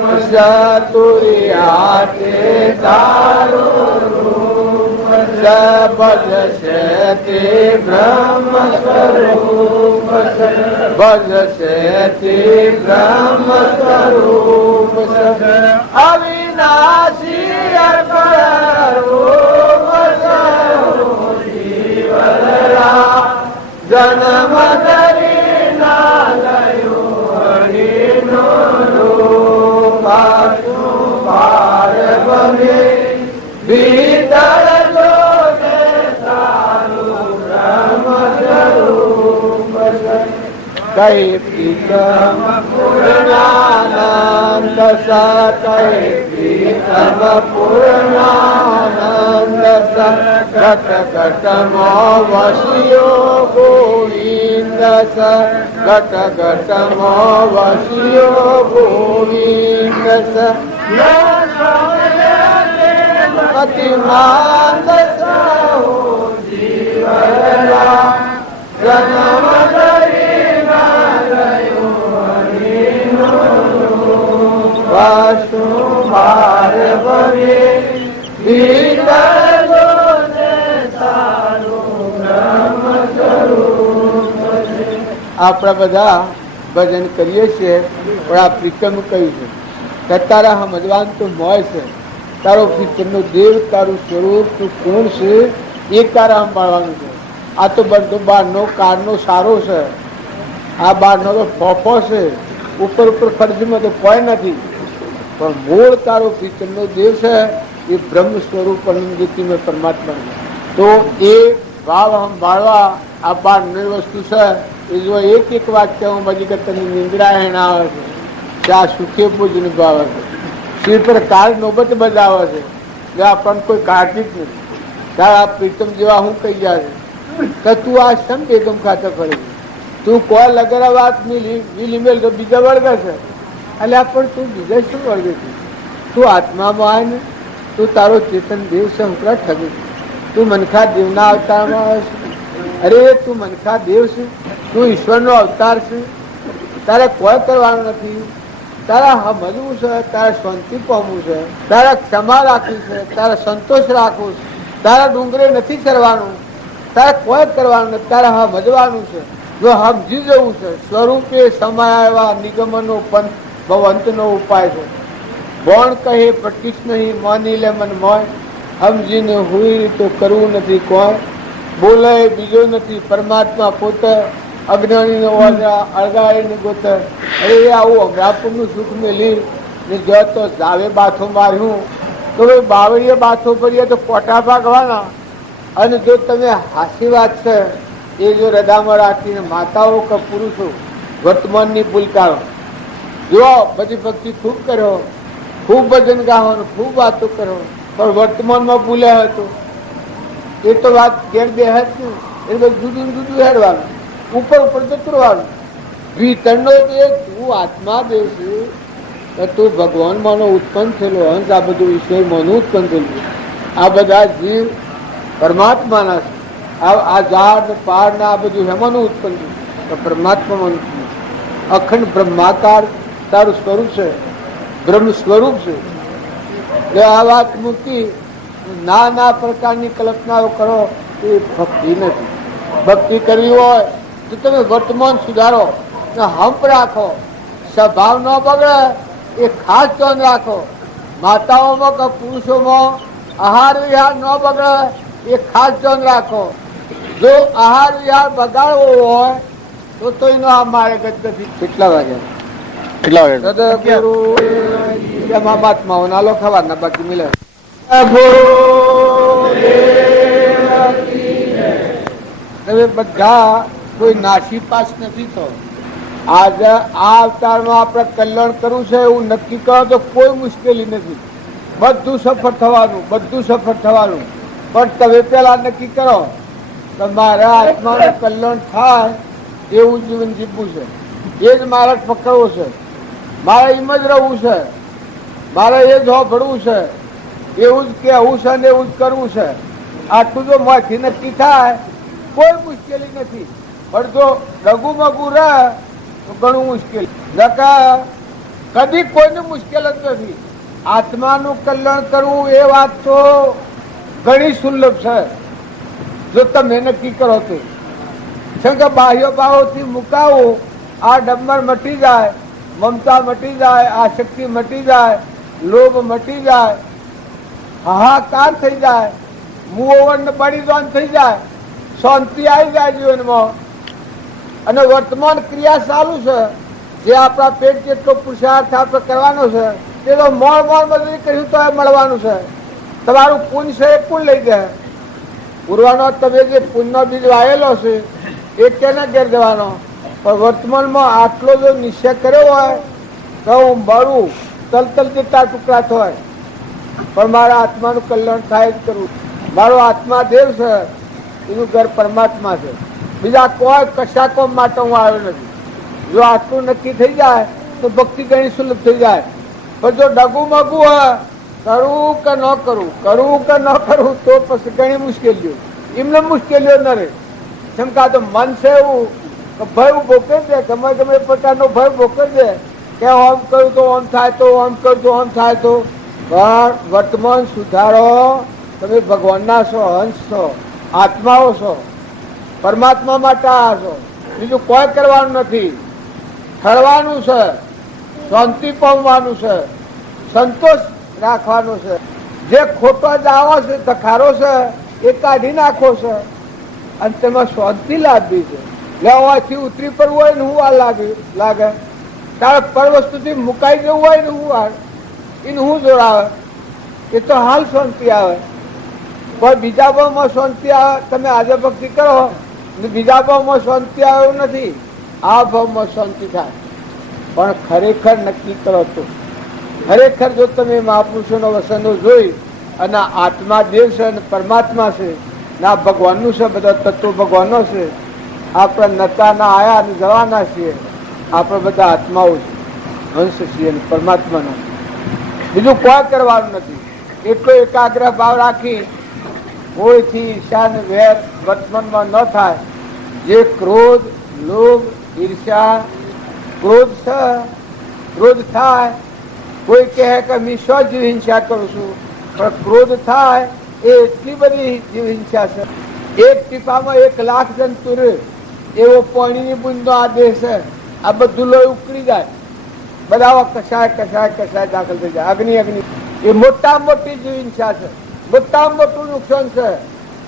તુરિયા છે તારું રૂપ. ભજશે તે બ્રહ્મ સ્વરૂપ છે, ભજશે તે બ્રહ્મ સ્વરૂપ છે, અવિનાશી અકળરૂપ જીવરા જન્મ ધરી ના લયો હરિનો રૂપ ભાર બને ભીતર જોગે તારું બ્રહ્મ સ્વરૂપ છે, કઈ પ્રીતમ પૂર્ણાનંદ સ, કઈ પ્રીતમ પૂર્ણાનંદ સ, ઘટ ઘટમો વસ્યો ગોવિંદ સ, ઘટ ઘટમો વસ્યો ગોવિંદ સ, અતિમાન સહો જીવલા જન્મ ધરી ના લયો હરિનો રૂપ વાસુ ભાર ભરે ભીતર જોને તારું બ્રહ્મ સ્વરૂપ છે. આપણે બધા ભજન કરીએ છીએ પણ આ પ્રીતમ કહ્યું છે કે તારા સમજવાનું તો મોય છે, તારો પ્રીતમનો દેવ, તારું સ્વરૂપ, તું કોણ છે એ તારા સંભાળવાનું છે. આ તો બધો બહારનો કારનો સારો છે, આ બહારનો તો ફોફો છે, ઉપર ઉપર ખર્ચમાં તો કોઈ નથી, પણ મૂળ તારો પ્રીતમનો દેવ છે એ બ્રહ્મ સ્વરૂપ અનંતમાં પરમાત્મા. તો એ ભાવ સંભાળવા આ બહારની વસ્તુ છે એ જો એક એક વાક્ય હું બધી કરતાની નિંદ્રા એના આવે છે કે આ સુખે પૂજન ભાવે છે, શિવ પર કાળ નોબત બજાવે છે કે આપણને કોઈ કાઢી જ નથી. તારા પ્રીતમ જેવા હું કહી જાય છે કે તું આ સમ બેગમ ખાતે ફરી, તું કોઈ લગેરા વાત મિલ તો બીજા વળગે છે, એટલે પણ તું બીજા શું વળગે છે? તું આત્મામાં આવે ને, તું તારો ચેતન દેવ છે, હુકરા ઠગે છે. તું મનખા દેવના અવતારમાં આવે છે, અરે તું મનખા દેવ છે, તું ઈશ્વરનો અવતાર છે, તારે કોઈ કરવાનું નથી. તારા સમજવું છે, તારે શાંતિ પામવું છે, તારે ક્ષમા રાખવી છે, તારે સંતોષ રાખવો છે, તારા ડુંગરે નથી ચરવાનું, તારે કોઈ કરવાનું નથી, તારે સમજવાનું છે. જો સમજી જવું છે સ્વરૂપે સમય એવા નિગમનો પંથ ભવંતનો ઉપાય છે. બોણ કહે પ્રતિષ્ઠ નહીં, માની લે મન મોય, સમજીને હોય તો કરવું નથી કોઈ, બોલે બીજો નથી પરમાત્મા પોતે, અજ્ઞાનીનો અળગાડીને ગોતે. અરે આવું અમરાપુરનું સુખ મેલી ને જો તો જાવે બાથો માર્યું તો ભાઈ બાવળીએ બાથો ભરીએ તો કોટા ભાગવાના. અને જો તમે હાસી વાત છે એ જો હૃદયમાં રાખીને માતાઓ કે પુરુષો વર્તમાનની ભૂલકારો જો બધી ભક્તિ ખૂબ કર્યો, ખૂબ ભજન ગાવાનું, ખૂબ વાતો કરો, પણ વર્તમાનમાં ભૂલે હતો એ તો વાત ઘેર બે જ નહીં, એ બધું જુદું જુદું હેડવાનું, ઉપર ઉપર જતું ભીતરનો દેવ તું આત્મા દેવ છે, તું ભગવાન માનો ઉત્પન્ન થયેલો હંસ, આ બધું ઈશ્વર માનું ઉત્પન્ન થયેલું, આ બધા જીવ પરમાત્માના છે. આ ઝાડ પાડ ને આ બધું હેમાનું ઉત્પન્ન થયું? પરમાત્માનું. અખંડ બ્રહ્માકાર તારું સ્વરૂપ છે, બ્રહ્મ સ્વરૂપ છે. જો આ વાત મૂકી નાના પ્રકારની કલ્પનાઓ કરો એ ભક્તિ નથી. ભક્તિ કરવી હોય તો તમે વર્તમાન સુધારો, હંપ રાખો, સ્વભાવ ન બગડે એ ખાસ ધ્યાન રાખો. માતાઓમાં કે પુરુષોમાં આહાર વિહાર ન બગડે એ ખાસ ધ્યાન રાખો. જો આહાર વિહાર બગાડવો હોય તો એનો આ મારે ગત નથી. કેટલા વાગ્યા મહાત્માઓ નાલો ખવાના બાકી મિલે. હવે બધા કોઈ નાસી પાસ નથી થયો. આજે આ અવતારમાં આપણે કલ્યાણ કરવું છે એવું નક્કી કરો તો કોઈ મુશ્કેલી નથી. બધું સફળ થવાનું, બધું સફળ થવાનું. પણ તમે પેલા નક્કી કરો કે મારા આત્માનું કલ્યાણ થાય એવું જીવન જીવવું છે, એ જ મારે પકડવું છે, મારે એમ જ રહેવું છે, મારે એ જ હોભળવું છે, એવું જ કહેવું છે ને એવું જ કરવું છે. આટલું જો મોંથી નક્કી થાય કોઈ મુશ્કેલી નથી. પણ જો ડગું મગું રહે તો ઘણું મુશ્કેલ. કદી કોઈને મુશ્કેલ જ નથી. આત્માનું કલ્યાણ કરવું એ વાત તો ઘણી સુલભ છે જો તમે નક્કી કરો તો. કેમ કે બાહ્ય ભાવોથી મુકાવું, આ ડમ્બર મટી જાય, મમતા મટી જાય, આસક્તિ મટી જાય, લોભ મટી જાય, હાહાકાર થઈ જાય, મુઓવન બળી દોન થઈ જાય, શાંતિ આવી જાય જીવનમાં. અને વર્તમાન ક્રિયા ચાલુ છે, જે આપણા પેટ જેટલો પુરુષાર્થ આપણે કરવાનો છે તે તો મોળ મજૂરી કર્યું તો મળવાનું છે. તમારું પુણ્ય છે એ પુણ્ય લઈ જાય. પૂર્વાનો તમે જે પુણ્યનો બીજ વાયેલો છે એ કેને ઘેર જવાનો? પણ વર્તમાનમાં આટલો જો નિશ્ચય કર્યો હોય તો હું મરું, તલતલ જેટલા ટુકડા થાય પણ મારા આત્માનું કલ્યાણ થાય જ કરવું. મારો આત્મા દેવ છે, એનું ઘર પરમાત્મા છે. બીજા કોઈ કશાકો માટે હું આવ્યો નથી. જો આટલું નક્કી થઈ જાય તો ભક્તિ ઘણી સુલભ થઈ જાય. પણ જો ડગું મગું હોય, કરવું કે ન કરવું, કરવું કે ન કરવું, તો પછી ઘણી મુશ્કેલીઓ. એમને મુશ્કેલીઓ ન રહે. જેમ કે આ તો મન છે એવું કે ભય ઉભો કરી દે, ગમે ગમે પ્રકારનો ભય ઉભો કરી દે કે આમ કરું તો આમ થાય, તો આમ કરું તો આમ થાય. તો પણ વર્તમાન સુધારો, તમે ભગવાનના છો, હંસ છો, આત્માઓ છો, પરમાત્મા માટે આ છો. બીજું કોઈ કરવાનું નથી. ઠરવાનું છે, શાંતિ પામવાનું છે, સંતોષ રાખવાનો છે. જે ખોટો દાવો છે, ધખારો છે, એ કાઢી નાખો છે અને તેમાં શાંતિ લાવવી છે. લેવાથી ઉતરી પડવું હોય ને હું આ લાગે તારે પર વસ્તુથી મુકાઈ જવું હોય ને હું એને હું જોડાવે, એ તો હાલ શાંતિ આવે. પણ બીજા ભાવમાં શાંતિ આવે. તમે આજે ભક્તિ કરો ને બીજા ભાવમાં શાંતિ આવે એવું નથી. આ ભાવમાં શાંતિ થાય. પણ ખરેખર નક્કી કરો તો, ખરેખર જો તમે મહાપુરુષોનો વસનો જોઈ અને આત્મા દેવ છે અને પરમાત્મા છે ને આ ભગવાનનું છે, બધા તત્વો ભગવાનનો છે. આપણે નતા ના આયા અને જવાના છીએ. આપણે બધા આત્માઓ છે, હંસ છીએ અને પરમાત્માનો. બીજું કોઈ કરવાનું નથી. એટલો એકાગ્ર ભાવ રાખી કોઈથી ઈર્ષા ને વેર વર્તમાનમાં ન થાય. જે ક્રોધ, લોભ, ઈર્ષા, ક્રોધ છે, ક્રોધ થાય. કોઈ કહે કે હું શું જીવ હિંસા કરું છું, પણ ક્રોધ થાય એ એટલી બધી જીવ હિંસા છે. એક ટીપામાં 1,00,000 જંતુ રહે એવો પાણીની બુંદનો આદેશ છે. આ બધું લોહી ઉકળી જાય, બધા કસાય કસાય કસાય દાખલ થઈ જાય. અગ્નિ અગ્નિ એ મોટા મોટી જીવ હિંસા છે, મોટા મોટું નુકસાન છે.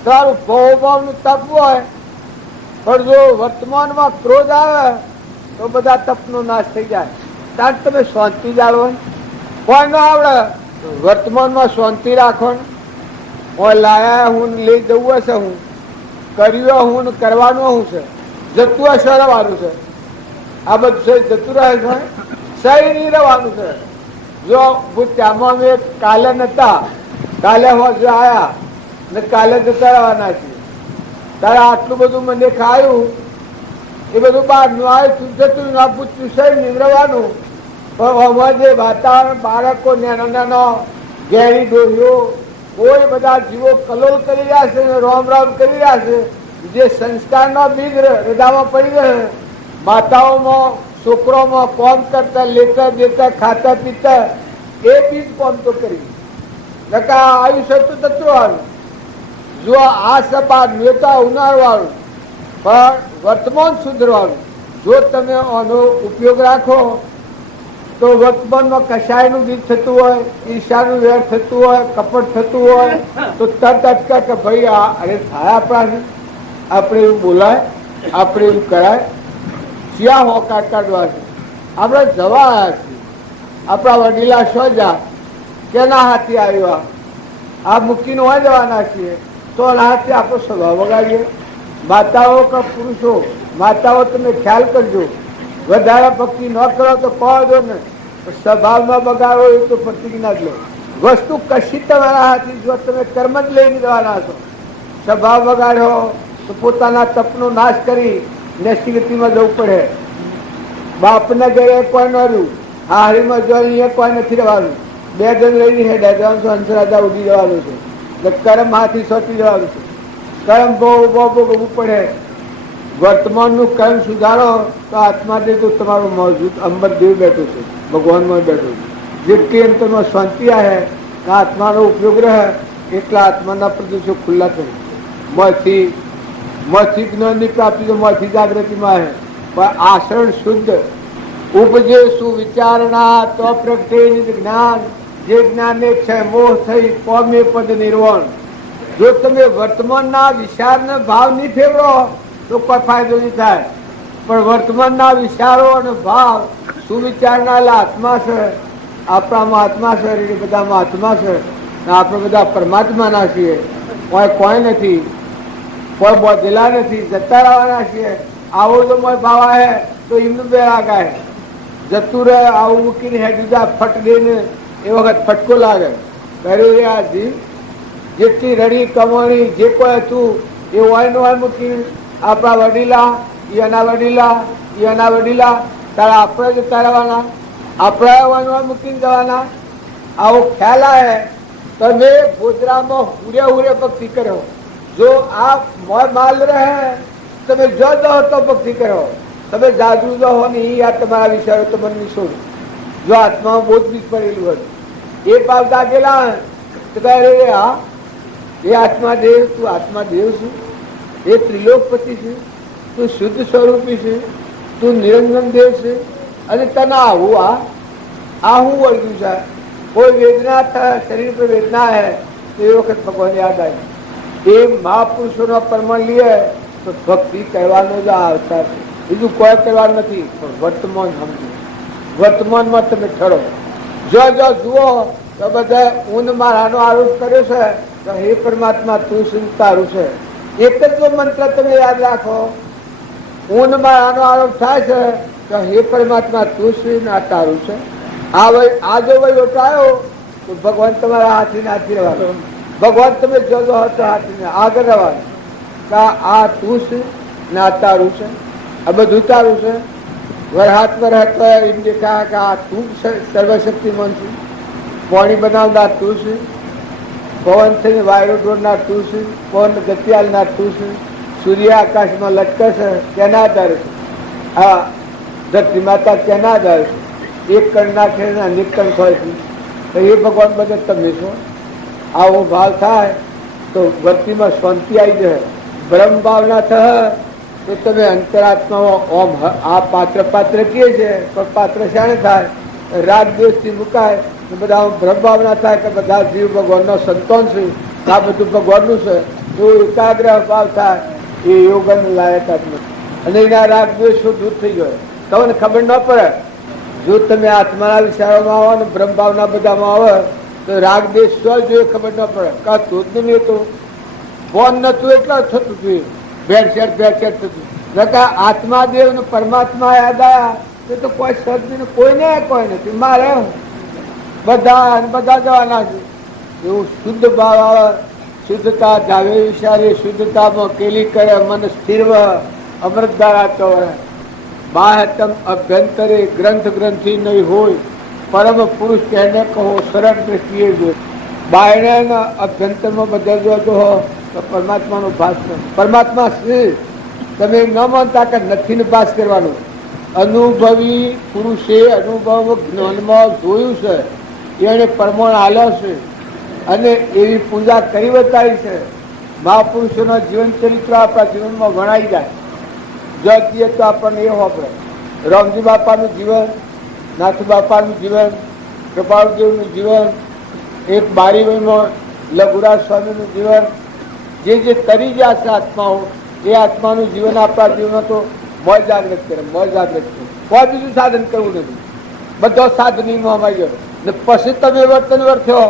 તારું ભાવનું તપ હોય પણ જો વર્તમાનમાં ક્રોધ આવે તો બધા તપનો નાશ થઈ જાય. ત્યાં તમે શાંતિ જાળવો. કોઈ ન આવડે વર્તમાનમાં શાંતિ રાખો. કોઈ લાયા હું લઈ જવું હશે, હું કર્યું હું કરવાનું શું છે, જતું હશે રહેવાનું છે. આ બધું જતું રહે છે, સહી નહીં રહેવાનું છે. જો ત્યાંમાં અમે કાલે નતા, કાલે જો આવ્યા ને કાલે જતા રહેવાના છીએ. તારે આટલું બધું મને ખાયું એ બધું બહારનું આવ્યું જતું આ પૂછ્યું સહી નહીં રહેવાનું. પણ આમાં જે વાતાવરણ, બાળકો નાનો નાનો ઘેરી ડોહીઓ, કોઈ બધા જીવો કલોલ કરી રહ્યા છે, રોમ રોમ કરી રહ્યા છે. જે સંસ્કારનો બીજ હૃદયમાં પડી ગયો, માતાઓમાં છોકરોમાં કોમ કરતા, લેતા દેતા, ખાતા પીતા, એ બીજ કોમ તો કરી આયુષ્ય તો તત્વવાળું. જો આ સભા નેતા ઉનાળવાળું પણ વર્તમાન સુધરવાનું. જો તમે આનો ઉપયોગ રાખો તો વર્તમાનમાં કશાયનું બીજ થતું હોય, ઈર્ષાનું વેર થતું હોય, કપટ થતું હોય તો તરત અટકા કે ભાઈ અરે થાય આપણા, આપણે એવું બોલાય, આપણે એવું કરાય. જ્યાં હોકાર કાઢવા છે આપણે જવા આવ્યા છીએ. આપણા વડીલા સોજા કેના હાથે આવ્યા, આ મૂકીને હોય જવાના છીએ તો હાથે આપણો સ્વભાવ વગાડીએ. માતાઓ કે પુરુષો, માતાઓ તમે ખ્યાલ કરજો, વધારે ભક્તિ ન કરો તો કહો દો ને, સ્વભાવમાં બગાડો એ તો પ્રતિજ્ઞા જ લો. વસ્તુ કશી તમારા હાથે, જો તમે કર્મ જ લઈને જવાના છો. સ્વભાવ બગાડ્યો તો પોતાના તપનો નાશ કરી નેષ્ટિગતિમાં જવું પડે. બાપને ઘરે કોઈ ન રહ્યું, હારીમાં જો અહીંયા કોઈ નથી રહેવાનું. 2 જણ લઈને હેડ્યા જવાનું છે, હંસરાજા ઉડી જવાનું છે, એટલે કર્મ હાથી સોંપી જવાનું છે. કર્મ બહુ ભોગવવું પડે. વર્તમાનનું કર્મ સુધારો તો આત્મા દે તો તમારું મજબૂત અંબર દેવ બેઠું છે, ભગવાનમાં બેઠું છે. જેટલી અંતરમાં શાંતિ આવે આત્માનો ઉપયોગ રહે એટલા આત્માના પ્રદેશો ખુલ્લા થઈ. મથી જ્ઞાનની પ્રાપ્તિ તો મથી જાગૃતિમાં હે, પણ આચરણ શુદ્ધ ઉપજે સુવિચારણા તો પ્રગટે જ્ઞાન. જે જ્ઞાને છે મોહ થઈ પામે પદ નિર્વાણ. જો તમે વર્તમાનના વિચારને ભાવ નહીં ફેરવો તો કોઈ ફાયદો નહીં થાય, પણ વર્તમાનના વિચારો અને ભાવ સુવિચારના આત્મા છે, આપણામાં આત્મા છે, બધામાં આત્મા છે, આપણે બધા પરમાત્માના છીએ. કોઈ નથી, કોઈ બોધેલા નથી, જતા રહેવાના છીએ. આવો જો મોય ભાવ આવે તો એમનું બે આગાય જતું રહે. આવું મૂકીને હેડુદા ફટ દઈને એ વખત ફટકો લાગે. કર્યું રે આ જીવ જેટલી રડી કમાણી જે કોઈ હતું એ હોય મૂકી આપણા વડીલા એના વડીલા એના વડીલા તારા આપણે જતા રહેવાના, આપણા હોય મૂકીને જવાના. આવો ખ્યાલ આવે તમે ગોધરામાં હુરે હુરે ભક્તિ કરો. જો આ માલ રહે તમે જો દો તો ભક્તિ કરો. તમે જાદુ દો હો ને આ તમારા વિચારો તો મને છોડ. જો આત્મામાં બોધ બીજ પડેલું હોય એ પાપ દાગેલા તો કહે હા એ આત્મા દેવ, તું આત્મા દેવ છું, એ ત્રિલોકપતિ છે, તું શુદ્ધ સ્વરૂપી છે, તું નિરંજન દેવ છે, અને તને આવું આ હું વળગ્યું છે. કોઈ વેદના થાય, શરીર પર વેદના હે તો એ વખત ભગવાન યાદ આવે. એ મહાપુરુષોનો પરમાણ લે તો ભક્તિ કરવાનો જ આવતા છે, બીજું કોઈ કરવાનું નથી. પણ વર્તમાન સમજો, વર્તમાનમાં તમે ઠરો. જો જુઓ તો બધા ઊંઘ મારાનો આરોપ કર્યો છે તો હે પરમાત્મા તું શું તારું છે. એક જ જો મંત્ર તમે યાદ રાખો. ઊંઘ મારાનો આરોપ થાય છે તો હે પરમાત્મા તું શું ના તારું છે. આ જો ભાઈ લોટાયો તો ભગવાન તમારા હાથી નાથી રહેવાનો. ભગવાન તમે જોજો હતો હાથીને આગળ રહેવાનું. આ તું છે ના તારું છે, આ બધું તારું છે. વરહાત એમ દેખા કે આ તું સર્વશક્તિમાન છે. પાણી બનાવનાર તું છે, પવન થઈને વાયરો ઢોળનાર તું છે, પવન ગતિ આલનાર તું છે, સૂર્ય આકાશમાં લટકે છે કેના આધારે છે. આ ધરતી માતા કેના આધારે છે. એક કણ નાખે ને અનેક કણ હોય છે તો એ ભગવાન બધે તમે છો. આવો ભાવ થાય તો વર્તીમાં શાંતિ આવી જાય. બ્રહ્મ ભાવના થાય તો તમે અંતરાત્મામાં ઓમ આ પાત્ર કીએ છે પણ પાત્ર શાણે થાય રાગ દ્વેષથી મુકાય. બધા બ્રહ્મ ભાવના થાય કે બધા જીવ ભગવાનનો સંતાન છે, આ બધું ભગવાનનું છે. એવું એકાગ્ર ભાવ થાય એ યોગન લાયક નથી. અને એના રાગ દ્વેષો દૂર થઈ જાય. તમને ખબર ન પડે. જો તમે આત્માના વિચારોમાં આવો ને બ્રહ્મ ભાવના બધામાં આવે તો રાગ દ્વેષ શું જોઈએ ખબર ન પડે. કાતું જ નહીં હતું, ફોન નતું એટલે થતું હતું, ભેળસેળ થતું. આત્મા દેવ ને પરમાત્મા યાદ આવ્યા તો કોઈ સદને કોઈને કોઈ નથી. મારે બધા જવાના છે. એવું શુદ્ધ ભાવ આવે, શુદ્ધતા જાવે વિચારે, શુદ્ધતામાં કેલી કરે મન સ્થિર અમૃત ધારા તો બાહ્યતમ અભ્યંતરે ગ્રંથ ગ્રંથિ નહીં હોય. પરમ પુરુષ તેને કહો સરળ દ્રષ્ટિએ જો. બાહ્યના અભ્યંતરમાં બદલજો તો પરમાત્માનો ભાસ પરમાત્મા શ્રી તમે ન માનતા કે નથી ભાસ કરવાનો. અનુભવી પુરુષે અનુભવ જ્ઞાનમાં જોયું છે, એને પ્રમાણ આલ્યો છે અને એવી પૂજા કરી બતાવી છે. મહાપુરુષોના જીવન ચરિત્ર આપણા જીવનમાં વણાઈ જાય. જો દઈએ તો આપણને એ વાપરે. રામજી બાપાનું જીવન, નાથ બાપાનું જીવન, કૃપાળદેવનું જીવન, એક બારીભાઈમાં લઘુરાજ સ્વામીનું જીવન, જે તરી ગયા છે આત્માઓ એ આત્માનું જીવન આપણા જીવનમાં તો મોજ જાગૃત કરે. કોઈ બીજું સાધન કરવું નથી. બધો સાધનીમાં અમારી ગયો ને પછી તમે વર્તન વર્થ્યો.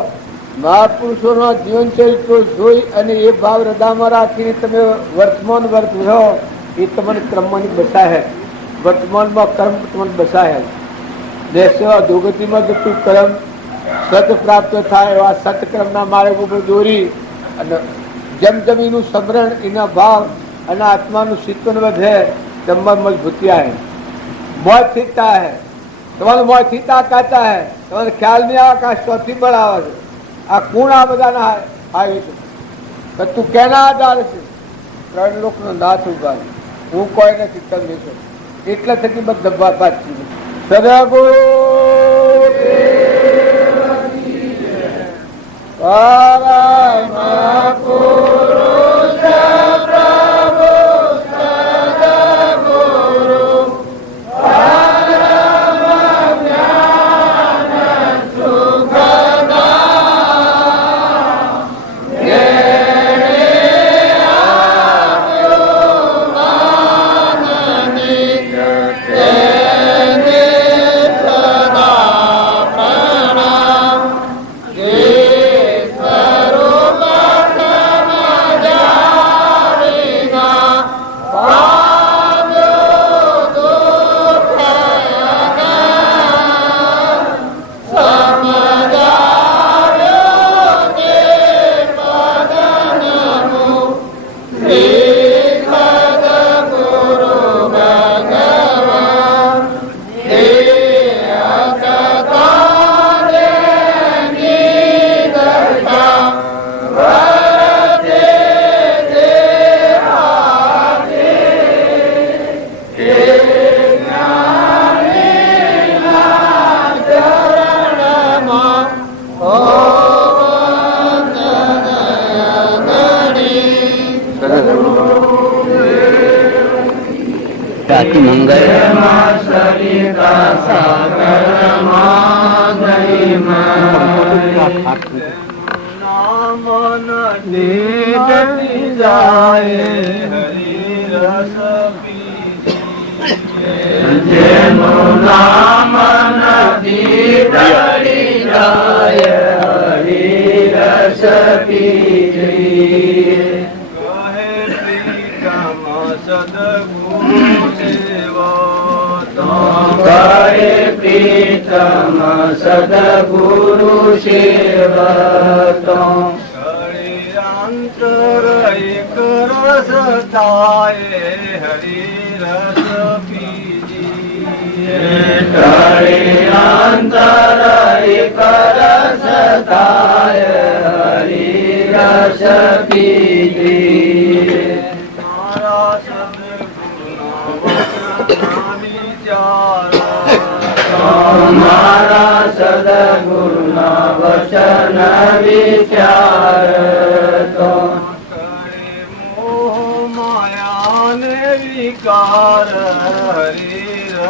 મહાપુરુષોના જીવન ચરિત્રો જોઈ અને એ ભાવ હૃદયમાં રાખીને તમે વર્તમાન વર્ત્યો એ તમને ક્રમની બસાય. વર્તમાનમાં કર્મ તમને બસાય. દેશ અધોગતિમાં જતું કર્મ સત પ્રાપ્ત થાય એવા સત્કર્મના માર્ગ ઉપર દોરી અને જેમ એનું સમરણ એના ભાવ અને આત્માનું શીતન વધે તેમ મજબૂતી આવે. મોજ થીતા હે તમારું મોજ થીતા કાચા હે. તમારે ખ્યાલ નહીં આવે કે આ ચોથી બળ આવે છે. આ કોણ આ બધાના આવી છે? તું કેના આધાર છે? ત્રણ લોકનો નાથ ઉભા. હું કોઈ નથી, તમે છો. એટલે થકી બધા બાતચીત સદગુરુ પરમ પુરુષ પ્રભુ સદગુરુ પરમ જ્ઞાન સુખદાતા જેણે આપ્યું માનની તેને સદા પ્રણામ. જે સ્વરૂપ સમજાવીના પામ્યો દુઃખ અગાધ. સમજાવ્યો તે પદનનું શ્રી સદગુરુ ભગવાન. તે અકથા જેની દશા વર્તે તે આજે. તે જ્ઞાનીના ચરણમાં પ્રીતમ સદગુરુ સેવતો અંતર એક રસ થાય હરિરસ પીજી. અંતર એક રસ થાય હરિરસ પીજી. મારા સદગુરુના વિચાર મારા સદગુરુના વચન વિચાર તો મોહ માયાને વિકાર હરિરસ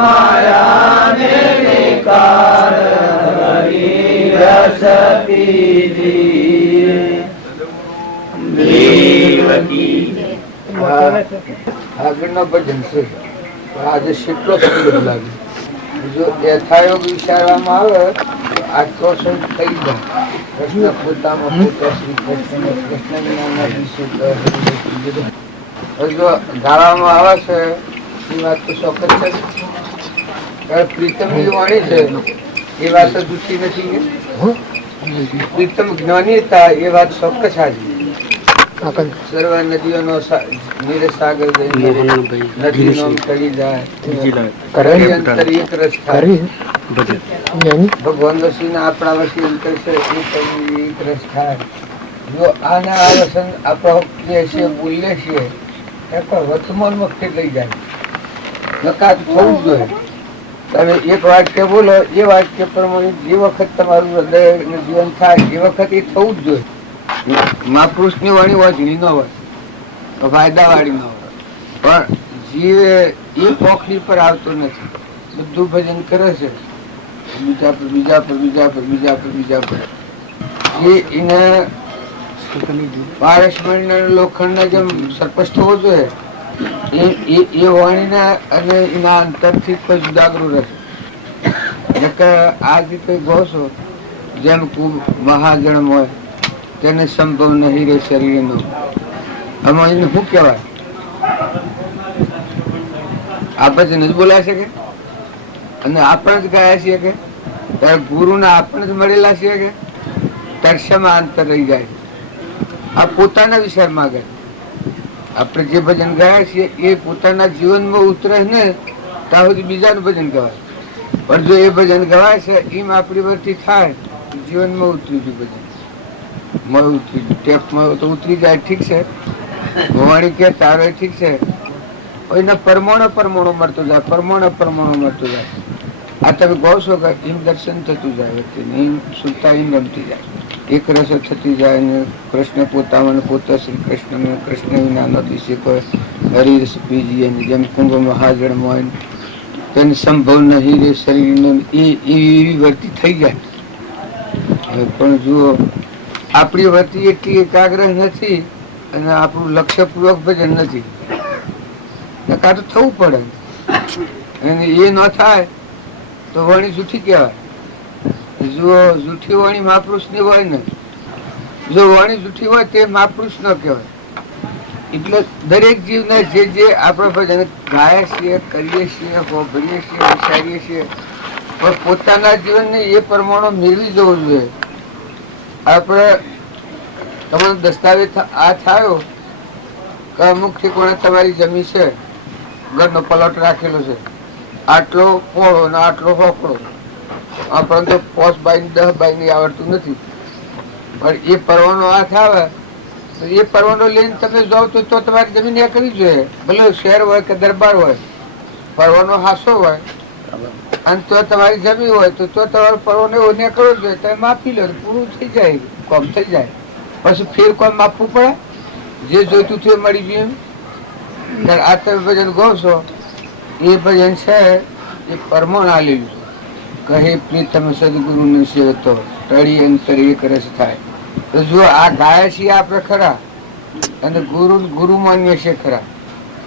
માયાને વિકાર હરિરસ પીજી. આગળના ભજન છે આજે કેટલો સુંદર લાગે. જો યથાયોગ વિચારવામાં આવે તો આટલો સંત થઈ જાય. કૃષ્ણ પોતામાં પોતા શ્રી કૃષ્ણ કૃષ્ણ વિનાના વિશે જો ગાળામાં આવે છે એ વાત તો ચોક્કસ છે. કારણ પ્રીતમની વાણી છે એ વાત તો જૂઠી નથી ને. પ્રીતમ જ્ઞાની હતા એ વાત ચોક્કસ હાજી. સર્વ નદીઓનો નીર સાગર નદીનો ચડી જાય અંતર એક રસ થાય. ભગવાન વસી આપણા વસી અંતર છે એક રસ થાય. જો આના આ વસન આપણે છે બોલીએ છીએ એ પણ વર્તમાનમાં લઈ જાય. નકાત થવું જ જોઈએ. તમે એક વાક્ય બોલો એ વાક્ય પ્રમાણે જે વખત તમારું હૃદય જીવન થાય એ વખત એ થવું જ જોઈએ. મહાપુરુષની વાણી વાંચણી ન હોય ફાયદા વાળી ન હોય. પણ જે એ પોખડી પર આવતો નથી. બધું ભજન કરે છે બીજા પર બીજા પર બીજા પર બીજા પર બીજા પર. એને પારસમણિ લોખંડના જેમ સરપંચ થવો જોઈએ એ વાણીના અને એના અંતરથી કોઈ જુદાગરું રહેશે. આ રીતે ગો છો જેમ મહાજન્મ હોય તેને સંભવ નહીં રે શરીરનો. આમાં એને શું કહેવાય? આ ભજન જ બોલાય છે કે અને આપણે જ ગાયા છીએ કે ત્યારે ગુરુના આપણે જ મળેલા છીએ કે તરસમાં અંતર રહી જાય. આ પોતાના વિચારમાં ગયા. આપણે જે ભજન ગાયા છીએ એ પોતાના જીવનમાં ઉતરે ને ત્યાં સુધી બીજાનું ભજન ગવાય. પણ જો એ ભજન ગવાય છે એમ આપણી વર્તી થાય જીવનમાં ઉતરી ગયું ભજન. ઉતરી ટેપમાં તો ઉતરી જાય ઠીક છે. ભવાણી કે તારે ઠીક છે. એના પરમાણુ મળતો જાય, પરમાણુ મળતો જાય. આ તમે કહો છો કે એમ દર્શન થતું જાય વ્યક્તિને, એમ સુતા એમ રમતી જાય, એક રસ થતી જાય ને કૃષ્ણ પોતામાં પોતા શ્રી કૃષ્ણ કૃષ્ણ વિના દિશે કોઈ હરિરસ પીજીએ જેમ કુંભમાં હાજર હોય તેને સંભવ નહીં રે શરીરનો એવી વર્તી થઈ જાય. પણ જુઓ આપણી વર્તી એટલી એકાગ્ર નથી અને આપણું લક્ષ્યપૂર્વક ભજન નથી, નકા તો થવું પડે અને એ ન થાય તો વાણી જૂઠી કહેવાય. જો જૂઠી વાણી મહાપુરુષ ની હોય ને, જો વાણી જૂઠી હોય તે મહાપુરુષ ન કહેવાય. એટલે દરેક જીવને જે જે આપણે ભજન ગાય છીએ, કરીએ છીએ, ભરીએ છીએ, વિચારીએ છીએ, પણ પોતાના જીવનને એ પ્રમાણે મેળવી જવું જોઈએ. આપણે તમારો દસ્તાવેજ આ થયો કે અમુક ઠેકોણે તમારી જમીન છે, ઘરનો પલોટ રાખેલો છે, આટલો પહોળો ને આટલો હોકળો, પરંતુ 5 બાય 10 બાય ની આવડતું નથી, પણ એ પરવાનો હાથ આવે તો એ પરવાનો લઈને તમે જાઓ તો તમારી જમીન એ કરવી જોઈએ. ભલે શહેર હોય કે દરબાર હોય, પરવાનો હાસો હોય અને તો તમારી જમીન હોય તો તમારો પરવાનો એવો ને કરવો જોઈએ. તમે માપી લો, પૂરું થઈ જાય, કોમ થઈ જાય. પછી ફેર કોઈ માપવું પડે, જે જોઈતું તે મળી ગયું. આ તમે ભજન ગો છો એ ભજન છે એ પરમાણ આલેલું છે. કહે પ્રીતમ સદગુરુ ને સેવતો ટળી અંતર એક રસ થાય. તો જો આ ગાય છીએ આપણે ખરા અને ગુરુ માન્ય છે ખરા,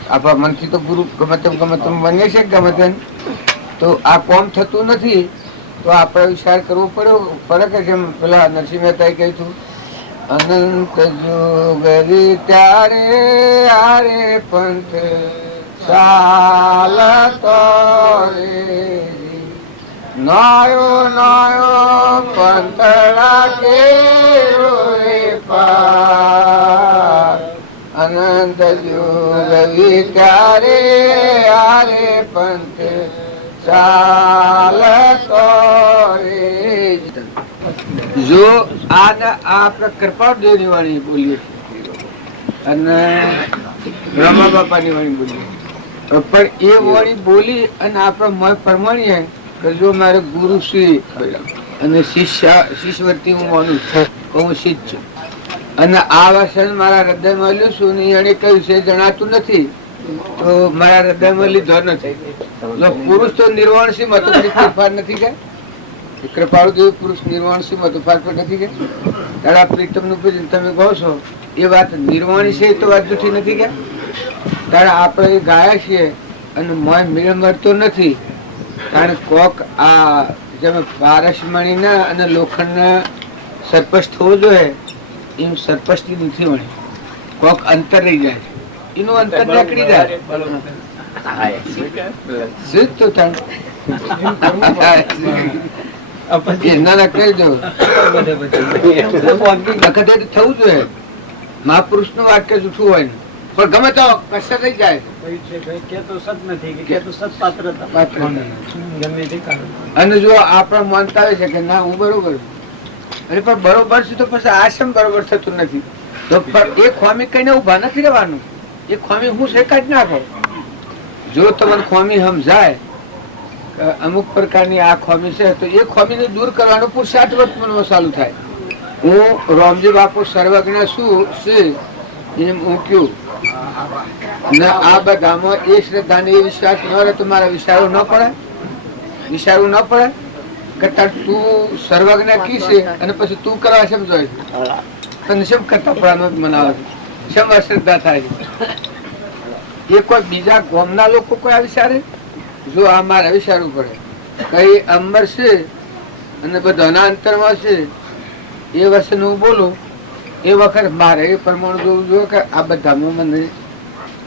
આપણા મનથી તો ગુરુ ગમે તેમ માન્ય છે ગમે તેમ, તો આ કોમ થતું નથી. તો આપણે વિચાર કરવો પડે કે જેમ પેલા નરસિંહ મહેતાએ કહ્યું હતું, અનંત જોગરી ત્યારે આરે પંથ ચાલતો રે, નાયો નાયો પંથડા કેરો રે પાર. અનંત જોગરી ત્યારે આરે પંથ ચાલતો રે. જો આપણે કૃપાળદેવની વાણી બોલીએ અને બ્રહ્મા બાપાની વાણી બોલીએ, પણ એ વાણી બોલી અને આપણે મય પરમાણીએ કે જો મારે ગુરુ શ્રી અને શિષ્યવર્તી હું માનું હું શિષ્ય છું અને આ વચન મારા હૃદયમાં લ્યું છું ને એને કહ્યું છે જણાતું નથી તો મારા હૃદયમાં લીધો નથી. પુરુષ તો નિર્વાણસી મતો ફેરફાર નથી કે કૃપાળુદેવ પુરુષ નિર્વાણસી મતો ફેરફાર નથી કે તારા પ્રીતમ નું પૂજન તમે કહો છો એ વાત નિર્વાણી છે તો વાત જૂઠી નથી કે તારા આપણે ગાયા છીએ અને મોય મેળ મળતો નથી. કારણ કોક આ જેમ પારસમણી ના અને લોખંડ ના સરપસ્ત થવો જોઈએ એમ સરપસ્ત નથી વણી, કોક અંતર રહી જાય છે, એનું અંતર નીકળી જાય તો કહી દો થવું જોઈએ. મહાપુરુષ નું વાક્ય જૂઠું હોય ને પણ ગમે તો કષ્ટ થઈ જાય અને જો આપણે માનતા હોય છે કે ના હું બરોબર અરે પણ બરોબર છે તો પછી આશ્રમ બરોબર થતું નથી તો એ ખોમી કઈને ઉભા નથી રહેવાનું. એ ખોમી હું શેકા જ નાખો. જો તમને ખોમી સમજાય અમુક પ્રકારની આ ખોમી છે તો એ ખોમીને દૂર કરવાનો પુરુષાર્થ વર્તમાનમાં ચાલુ થાય. હું રામજી બાપુ સર્વજ્ઞ શું છે એમ હું કયું ને આ બધામાં એ શ્રદ્ધા ને એ વિશ્વાસ ન રહે તો મારા વિચારવું ન પડે કે તું સર્વજ્ઞ કી છે અને પછી તું કરવા શેમ જોઈએ તને શેમ કરતા પ્રાણ મનાવે છે, શેમ અશ્રદ્ધા થાય છે. એ કોઈ બીજા ગામના લોકો કોઈ આ વિચારે? જો આ મારે વિચારવું પડે કઈ અમર છે અને બધાના અંતરમાં છે એ વસ્તુ હું બોલું એ વખત મારે એ પ્રમાણે જોવું જોઈએ કે આ બધામાં મને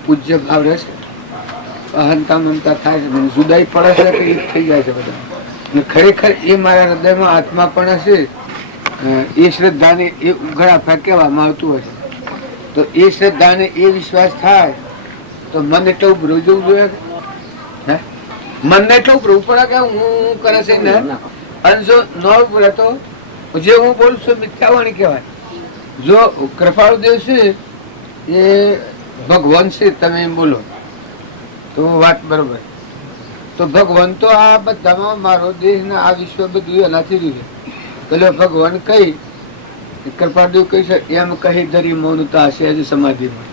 પૂજ્ય ભાવ રહેશે, અહંતા મમતા થાય છે, મને જુદાઈ પડે છે કે એક થઈ જાય છે બધા. ખરેખર એ મારા હૃદયમાં આત્મા પણ હશે એ શ્રદ્ધાને એ ઉઘાડા કહેવામાં આવતું હશે તો એ શ્રદ્ધાને એ વિશ્વાસ થાય તો મન એટલું ઉભરું જવું જોઈએ. મનને એટલું ઉભરવું પડે કે હું કરે છે ને અને જો ન ઉભરે તો જે હું બોલું છું મિથ્યાવાણી કહેવાય. જો કૃપાળુદેવ છે એ ભગવાન છે તમે એમ બોલો તો વાત બરોબર. તો ભગવાન તો આ બધામાં મારો દેહ ને આ વિશ્વ બધું એનાથી રહ્યું છે. પેલો ભગવાન કઈ કૃપાદેવ કહી છે એમ કહી ધરી મૌનતા સહેજ સમાધિમાં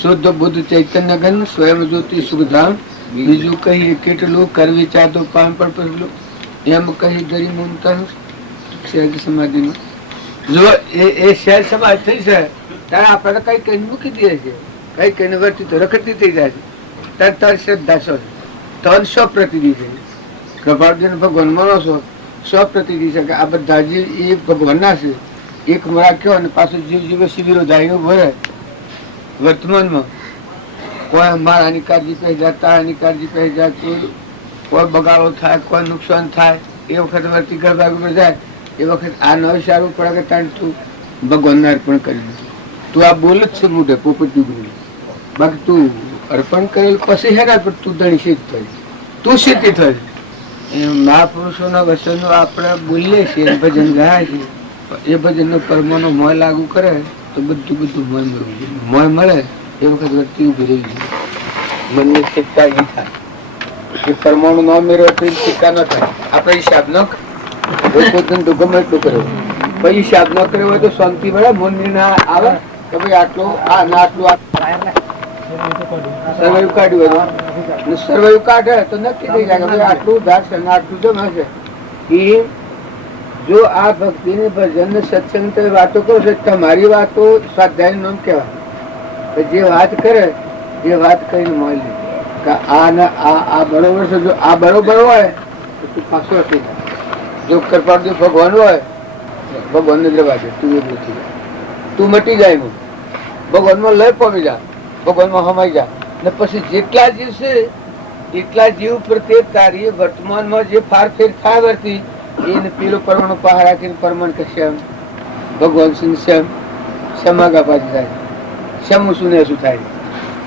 શુદ્ધ બુદ્ધ ચૈતન્ય ઘન સ્વયં જ્યોતિ સુખધામ બીજું કહી કેટલું કરવી ચાહતો પામ પર પહેલું એમ કહી ધરી મૌનતા સહેજ સમાધિમાં. જો એ સહેજ સમાધિ થઈ છે ત્યારે આપણે કઈ કઈ મૂકી દઈએ છીએ, કઈ કઈને વર્તી તો રખડતી થઈ જાય છે. તાર શ્રદ્ધા છો તન 100% છે. કૃપાદેવ ભગવાન માનો છો 100% છે કે આ બધા જીવ એ ભગવાનના છે. એક મરા કયો અને પાછું જીવ જીવે શિબિરો જાય ભરે વર્તમાનમાં કોઈ મારાની કાળજી પહેરી જાય, તારાની કાળજી પહેરી જાય, કોઈ બગાડો થાય, કોઈ નુકસાન થાય, એ વખત વર્તી ગરબા જાય એ વખત આ ન સારું પડે કે તાણ તું ભગવાનને અર્પણ કરી દીધું. તું આ બોલ જ છે મોઢે પોપટ ડુગરી, બાકી તું અર્પણ કરેલ પછી હેરા પણ તું ધણી સિદ્ધ થઈ, તું સિદ્ધિ થઈ. મહાપુરુષોના વચનો આપણે બોલીએ છીએ, ભજન ગાય છે, એ ભજનનો કર્મનો મોય લાગુ કરે તો બધું મોય મળવું. મોય મળે એ વખત વ્યક્તિ ઉભી રહી જાય, મનની સ્થિરતા એ થાય. એ પરમાણુ ન મેળવે તો સ્થિરતા ન થાય. આપણે હિસાબ ન પોતાનું ગમે એટલું કર્યો પછી હિસાબ ન કર્યો હોય તો શાંતિ મળે, મન ના આવે કે ભાઈ આટલું આ ના આટલું સર્વૈવ કાઢ્યું હોય સર્વૈવ કાઢે તો નક્કી થઈ જાય કે ભાઈ આટલું ઉધાર છે આટલું જમા છે. એ જો આ ભક્તિ ને ભજન સત્સંગ વાતો કરો છો તમારી વાતો સ્વાધ્યાય નામ કહેવાય. જે વાત કરે એ વાત કરીને મળી કે આ બરોબર છે. જો આ બરોબર હોય તો તું પાછો હતી. જો કૃપાળુ ભગવાન હોય ભગવાન ને જવા દે, તું એ નથી તું મટી જાય એમ ભગવાનમાં લય પામી જા, ભગવાનમાં હમાઈ જા. ને પછી જેટલા જીવ છે એટલા જીવ પ્રત્યે તારી વર્તમાનમાં જે ફારફેર થાય વર્તી એને પેલો પરમાણુ પહાડ રાખીને પરમાણ કે શ્યામ ભગવાન સિંહ શ્યામ શ્યામાગા પાછી થાય, શ્યામું શું ને શું થાય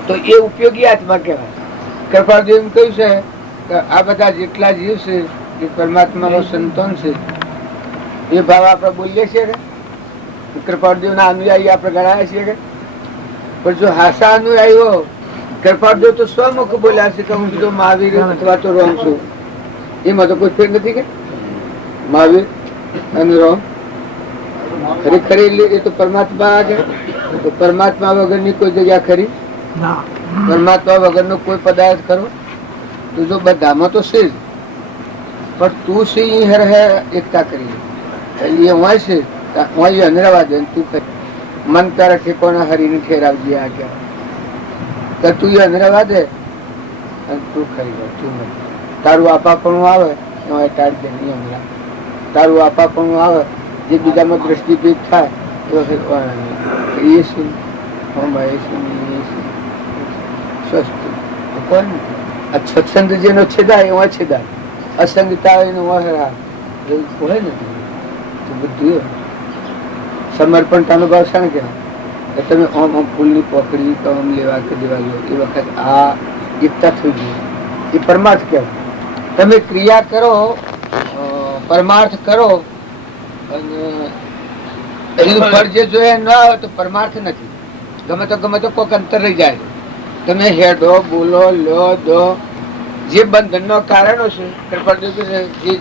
તો એ ઉપયોગી આત્મા કહેવાય. કૃપાળુ એમ કહ્યું છે કે આ બધા જેટલા જીવ છે એ પરમાત્માનો સંતાન છે. એ ભાવ આપણે બોલીએ છીએ કે કૃપાળુ ના અનુયાયી આપણે ગણાયા છીએ કે પણ જો હાસા અનુયાયી હો કૃપાળુ તો સ્વમુખ બોલ્યા છે કે હું બીજો મહાવીર અથવા તો રોમ છું. એમાં તો કોઈ ફેર નથી કે મહાવીર અને રોમ ખરેખર એ તો પરમાત્મા છે. તો પરમાત્મા વગરની કોઈ જગ્યા ખરી? પરમાત્મા વગરનો કોઈ પદાર્થ ખરો? તો જો બધામાં તો છે જ પણ તું સિંહ રહે એકતા કરી એ હોય છે હોય અનરવા દે તું ખરી મન તારા ઠેકોના હરીને ઠેરાવજે આ ક્યાં તું એ અનરવા દે અને તું ખરી તું નથી. તારું આપાપણું આવે એમાં ટાળ દે નહીં અમરા. તારું આપાપણું આવે જે બીજામાં દ્રષ્ટિભેદ થાય એ વખત એ શું કોણ આ સત્સંગ જેનો છેદાય એમાં છેદાય, અસંગતા હોય ને બધું સમર્પણતાનો ભાવ શાને કહેવાય. તમે ઓમ ઓમ ફૂલની પોકડી તો ઓમ લેવા કે દેવા લો એ વખત આ એકતા થઈ ગઈ એ પરમાર્થ કહેવાય. તમે ક્રિયા કરો પરમાર્થ કરો અને એનું ફળ જે જોઈએ ન આવે તો પરમાર્થ નથી. ગમે તો કોઈક અંતર રહી જાય. તમે હેડો બોલો લો દો જે બંધનનો કારણો છે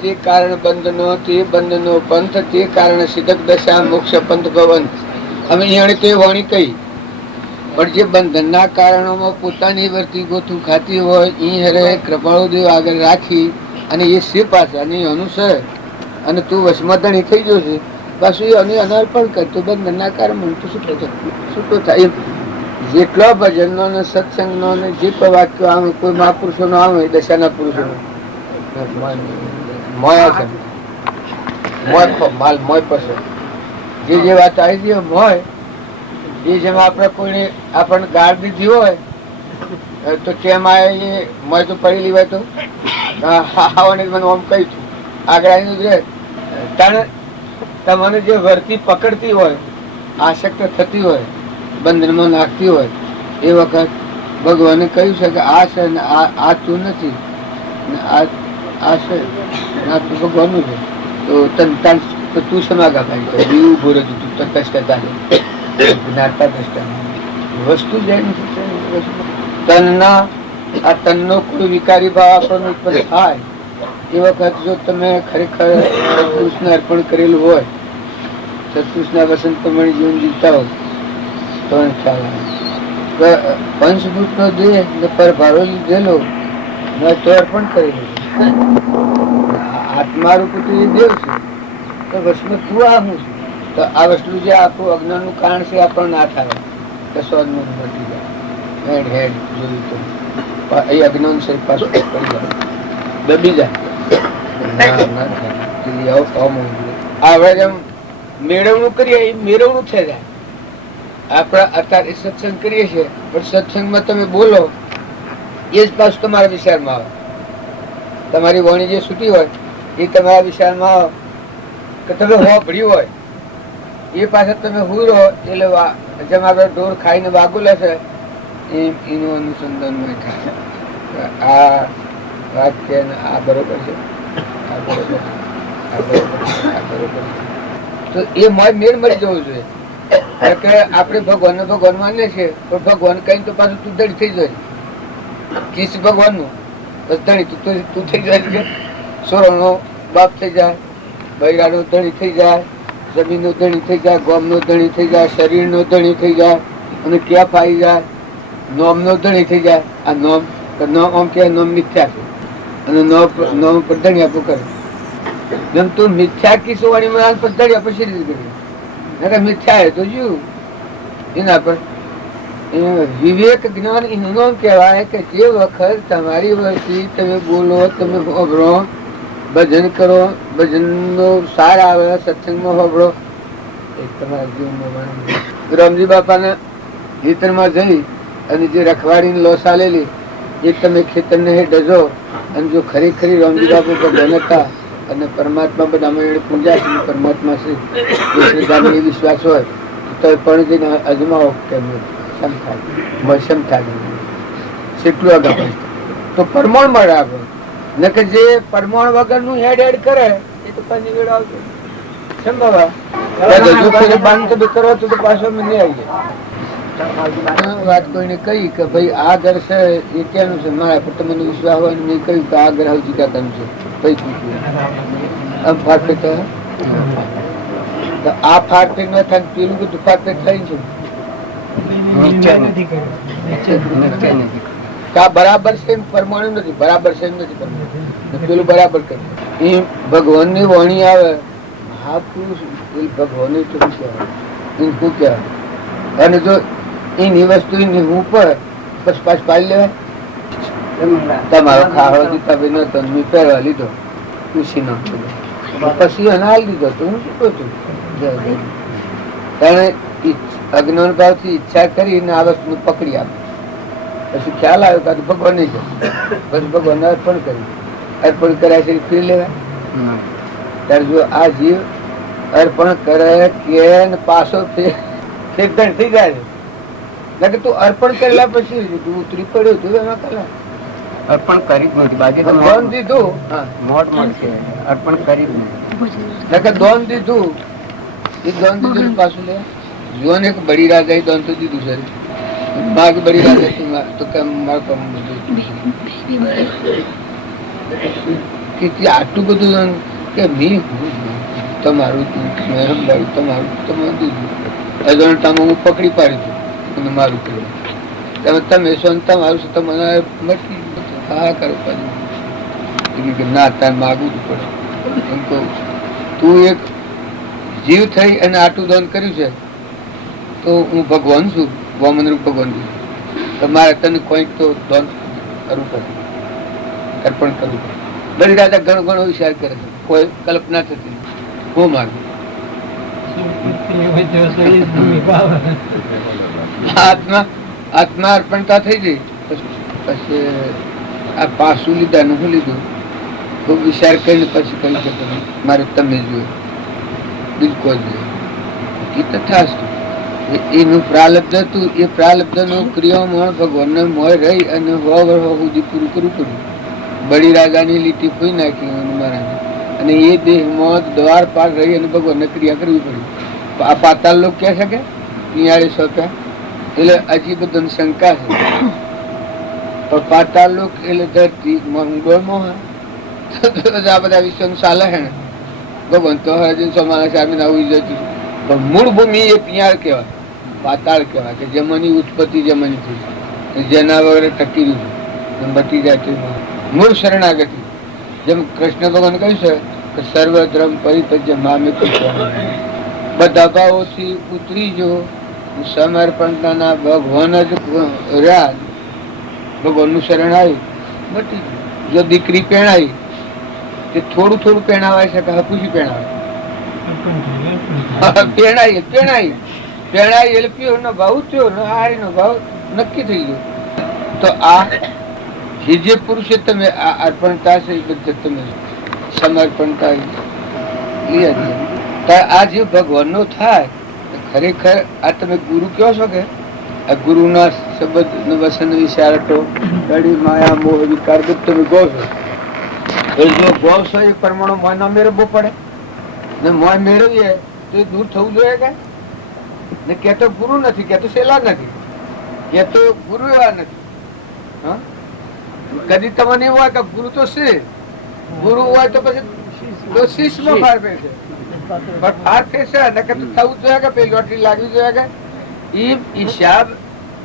જે કારણ બંધનો તે બંધનો પંથ તે કારણ સિદ્ધક દશા મોક્ષ પંથ ભવન. અમે અહીંયા તે વાણી કહી પણ જે બંધનના કારણોમાં પોતાની વર્તી ગોથું ખાતી હોય એ હરે કૃપાળુ દેવ આગળ રાખી અને એ શિવ પાસે અને અનુસરે અને તું વસમતણી થઈ જશે પાછું એ અને અનર્પણ કરતું બંધનના કારણ તો છૂટો થાય. જેટલો ભજનનો ને સત્સંગનો ને જે વાક્યો આવે કોઈ મહાપુરુષો નો આવે દશાના પુરુષો મોય પાસે જે વાત આવી ગઈ મોય એ જેમ આપણે કોઈને આપણને ગાળ દીધી હોય તો કેમ આવે મોય તો પડી લેવાય તો મને આમ કહી છું આગળ આવીને રે તમને જે વર્તી પકડતી હોય આસક્ત થતી હોય બંધનમાં નાખતી હોય એ વખત ભગવાને કહ્યું છે કે આ છે ને આ તું નથી આ છે તું ભગવાનનું છે તો તું સમાગા ભાઈ બી ઉભો રહે તું કષ્ટતા જ્ઞાતા દ્રષ્ટા વસ્તુ જાય તનના આ તનનો કોઈ વિકારી ભાવ આપણને ઉત્પન્ન થાય એ વખત જો તમે ખરેખર સત્પુરુષને અર્પણ કરેલું હોય, સત્પુરુષના વસંતમણી જીવન જીવતા હોય તો ખ્યાલ આવે. પંચભૂતનો દેહ ને પર ભારો લીધેલો મેં તો અર્પણ કરેલું. આત્મા રૂપ તો એ દેવ છે, તો વસ્તુ તું આ હું છું. તો આ વસ્તુ જે આપણું અજ્ઞાનનું કારણ છે આપણને ના થાય, કસોદમાં મટી જાય. હેડ હેડ જોયું તો એ અજ્ઞાન છે પાછું પડી જાય, દબી જાય. હવે જેમ મેળવણું કરીએ એ મેળવણું થઈ જાય. આપણે અત્યારે સત્સંગ કરીએ છીએ પણ સત્સંગમાં તમે બોલો એ જ પાછું તમારા વિચારમાં આવે. તમારી વાણી જે છૂટી હોય એ તમારા વિચારમાં આવે કે તમે હોભળ્યું હોય એ પાછળ તમે હું રહો એટલે જેમ આપણે ઢોર ખાઈને વાગુલે છે એનું અનુસંધાન નહીં થાય. આ વાક્ય આ બરોબર છે, આ બરોબર, આ બરોબર, આ બરોબર. તો એ મેળ મળી જવું જોઈએ. કે આપણે ભગવાન ભગવાન માનીએ છીએ પણ ભગવાન કઈ તો પાછું તું ધડી થઈ જાય. કિસ ભગવાન નું બસ ધણી તું થઈ જાય છે. સોરો નો બાપ થઈ જાય, બૈરા નો ધણી થઈ જાય, જમીન નો ધણી થઈ જાય, ગોમ નો ધણી થઈ જાય, શરીર નો ધણી થઈ જાય અને ક્યાં પાઈ જાય, નોમ નો ધણી થઈ જાય. આ નોમ આમ કે નોમ મિથ્યા છે અને નોમ પર ધણી આપું કરે. જેમ તું મિથ્યા કિસ વાણી પર ધણી આપે શરીર કરી મિથ્યા તો જીવ એના પર વિવેક જ્ઞાન એનું કહેવાય કે જે વખત તમારી વતી તમે બોલો, તમે હોભળો, ભજન કરો, ભજન નો સાર આવે, સત્સંગમાં હોભળો એ તમારા જીવનમાં. રામજી બાપાના ખેતરમાં જઈ અને જે રખવાડીને લોસા લેલી એ તમે ખેતરને ડજો અને જો ખરેખરી રામજી બાપુ ભગવાન હતા અને પરમાત્મા બધામાં એને પૂજા છે, પરમાત્મા છે એ વિશ્વાસ હોય તો પણ જઈને અજમાવો કેમ કેટલું આગળ તો પરમાણ મળે આપણે. ને કે જે પરમાણ વગર નું હેડ હેડ કરે એ તો પાછી વેળ આવશે. બંધ કરો તો પાછો નહીં આવી જાય. વાત કોઈને કહી કે ભાઈ આ ઘર છે એ ક્યાંનું છે મારા પર તમને વિશ્વાસ હોય મેં કહ્યું કે આ ઘર હજી કાકાનું છે કઈ પૂછ્યું આમ પરફેક્ટ આ પરફેક્ટ ન થાય પેલું બધું પરફેક્ટ થઈ છે. બરાબર છે પરમાણુ નથી, બરાબર છે નથી પરમાણુ પેલું બરાબર કરે. એ ભગવાન ની વાણી આવે મહાપુરુષ ભગવાન શું કહેવાય. અને જો એની વસ્તુ એની ઉપર બસ પાછ પાડી લેવાય. તમારો ખાડો દીધા ભાઈ નતો મેં પહેરવા લીધો ખુશી ન પછી એને હાલ દીધો તો હું શું કહું છું. એને અજ્ઞાન ભાવ થી ઈચ્છા કરીને આ વસ્તુ પકડી આપે પછી ખ્યાલ આવ્યો કે ભગવાન નહીં જાય પછી ભગવાન અર્પણ કર્યું. અર્પણ કર્યા છે ફરી લેવાય. ત્યારે જો આ જીવ અર્પણ કરે કે પાછો ફેરદણ થઈ જાય છે તું અર્પણ કરેલા પછી તું ઉતરી પડ્યું તું એમાં કલા અર્પણ કરી જ નથી બાકી દોન દીધું મોટ મળશે અર્પણ કરી જ નથી. દોન દીધું એ દોન દીધું પાછું લે જોન એક બડી રાજા દોન તો દીધું સર માગ બડી રાજા તો કેમ મારું કામ આટલું બધું કે મી તમારું તમારું તમારું દીધું અજણતામાં હું પકડી પાડી છું અને મારું કર્યું તમે શું તમારું શું તમને મટકી હા કરો પાછું ના તાર માગવું જ પડે. એમ કહું તું એક જીવ થઈ અને આટલું દાન કર્યું છે તો હું ભગવાન છું, વામન રૂપ ભગવાન છું. તમારે તને કોઈ તો દાન કરવું પડે, અર્પણ કરવું પડે. બધી રાજા ઘણો ઘણો વિચાર કરે છે, કોઈ કલ્પના થતી હું માગું આત્મા અર્પણતા થઈ ગઈ. પછી આ પાછું લીધા નું લીધું ખૂબ વિચાર કરીને પછી કહી શકો મારે તમે જોયું બીજું કોઈ જોઈએ તથા એનું પ્રાલબ્ધ હતું. એ પ્રાલબ્ધ નું ક્રિયામાં ભગવાન મોય રહી અને સુધી પૂરું કરવું પડ્યું. બડી રાજાની લીટી ખોઈ નાખી મહારાજ અને એ દેહમાં દ્વાર પાર રહી અને ભગવાનને ક્રિયા કરવી પડી. આ પાતાળ લોક કહે છે કે નિયાળી સોંપ્યા એટલે હજી બધાને શંકા છે પાતાળ લોક એટલે ધરતી મંગળમાં હોય તો આ બધા વિશ્વનું ચાલે છે ને ભગવાન તો હજી સમાના સામે આવું જતું પણ મૂળ ભૂમિ એ પિયાળ કહેવાય, પાતાળ કહેવાય કે જેમાંની ઉત્પત્તિ જેમાંની થઈ જેના વગર ટકી રહ્યું બટી જાય મૂળ શરણાગતિ. જેમ કૃષ્ણ ભગવાન કહ્યું છે કે સર્વ ધર્મ પરિત્યજ્ય મામેક બધા ભાવોથી ઉતરી જો સમર્પણના ભગવાન જ રહ્યા. ભગવાનનું શરણ આવ્યું બટી જો દીકરી પહેણાઈ તે થોડું થોડું પહેણાવાય છે કે હપુસી પહેણાવે પહેણાઈ પહેણાઈ પહેણાઈ એટલે પ્યોર નો ભાવ થયો ને હારી નો ભાવ નક્કી થઈ ગયો. તો આ જે પુરુષે તમે આ અર્પણતા છે એ બધે તમે સમર્પણતા આ જે ભગવાન નો થાય ખરેખર આ તમે ગુરુ કહો છો કે આ ગુરુ ના શબ્દ વસન વિચારતો કડી માયા મોહ વિકાર તમે કહો છો એ જો ગો છો એ પરમાણુ મોય ના મેળવવો પડે ને મોય મેળવીએ તો એ દૂર થવું જોઈએ કે ને કેતો ગુરુ નથી, કેતો શેલા નથી, કેતો ગુરુ એવા નથી. હા કદી તમને એવું હોય કે ગુરુ તો છે, ગુરુ હોય તો પછી શિષ્યમાં ફાર ફેર છે પણ ફાર ફેર છે ને કે થવું જોઈએ કે પેલી લોટરી લાગવી જોઈએ કે એ હિસાબ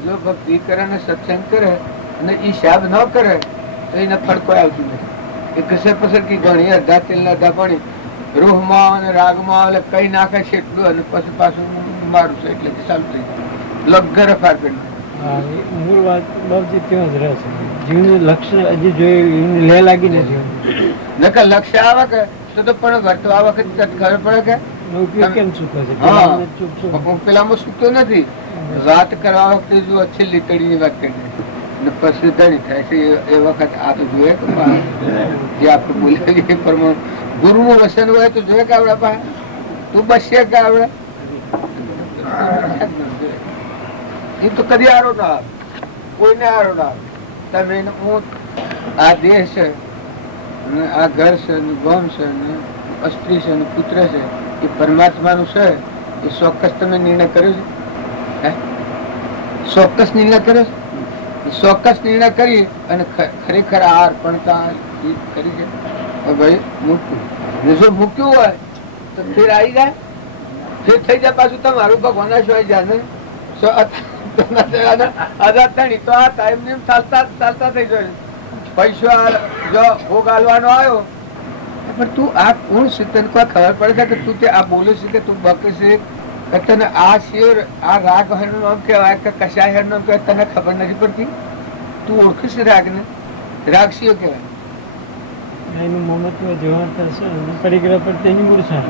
જો ભક્તિ કરે ને સત્સંગ કરે અને હિસાબ ન કરે તો એને ફળ કોઈ આવતું નથી. એ કશે પસર કી ઘણી અડધા તેલ ના અડધા પાણી રૂહમાં અને રાગમાં એટલે કઈ નાખે છે એટલું અને પછી પાછું મારું છે એટલે ચાલુ થઈ લગર ફાર ફેર મૂળ વાત બાબતી ત્યાં જ રહે છે. જીવનું લક્ષ્ય હજી જોયું લે લાગી નથી નકર લક્ષ્ય આવે કે તો પણ વર્તો આ વખત ખબર પડે કે ઉપયોગ કેમ ચૂકો છે પેલામાં સુતો નથી. વાત કરવા વખતે જો છેલ્લી કડીની વાત કરી પછી ધણી થાય છે એ વખત આ તો જોઈએ કે જે આપણે બોલાવીએ એ પ્રમાણે ગુરુનું વસન હોય તો જોઈએ કે આવડે પાસે તું બસશે કે આવડે એ તો કદી આરો ના આવે, કોઈને આરો ના આવે. તમે હું આ દેહ છે ને આ ઘર છે ને ગામ છે ને સ્ત્રી છે ને પુત્ર છે એ પરમાત્માનું છે એ ચોક્કસ તમે નિર્ણય કર્યો છે? ચોક્કસ નિર્ણય કર્યો છે? ચોક્કસ નિર્ણય કરી અને ખરેખર આ અર્પણતા કરી છે ભાઈ મૂક્યું. જો મૂક્યું હોય તો ફેર આવી જાય, ફેર થઈ જાય પાછું તમારું ભગવાન સિવાય જાણે તો આ ટાઈમ ચાલતા ચાલતા થઈ જાય. પૈસો જો ભોગ આલવાનો આવ્યો પણ તું આ કોણ છે તને કોઈ ખબર પડે છે કે તું આ બોલે છે કે તું બકે છે કે તને આ શેર આ રાગ નું નામ કહેવાય કે કશાય નામ કહેવાય તને ખબર નથી પડતી? તું ઓળખીશ રાગને? રાગ શિયો કહેવાય એનું મમત્વ જેવા પરિગ્રહ પર તેની મૂર્છા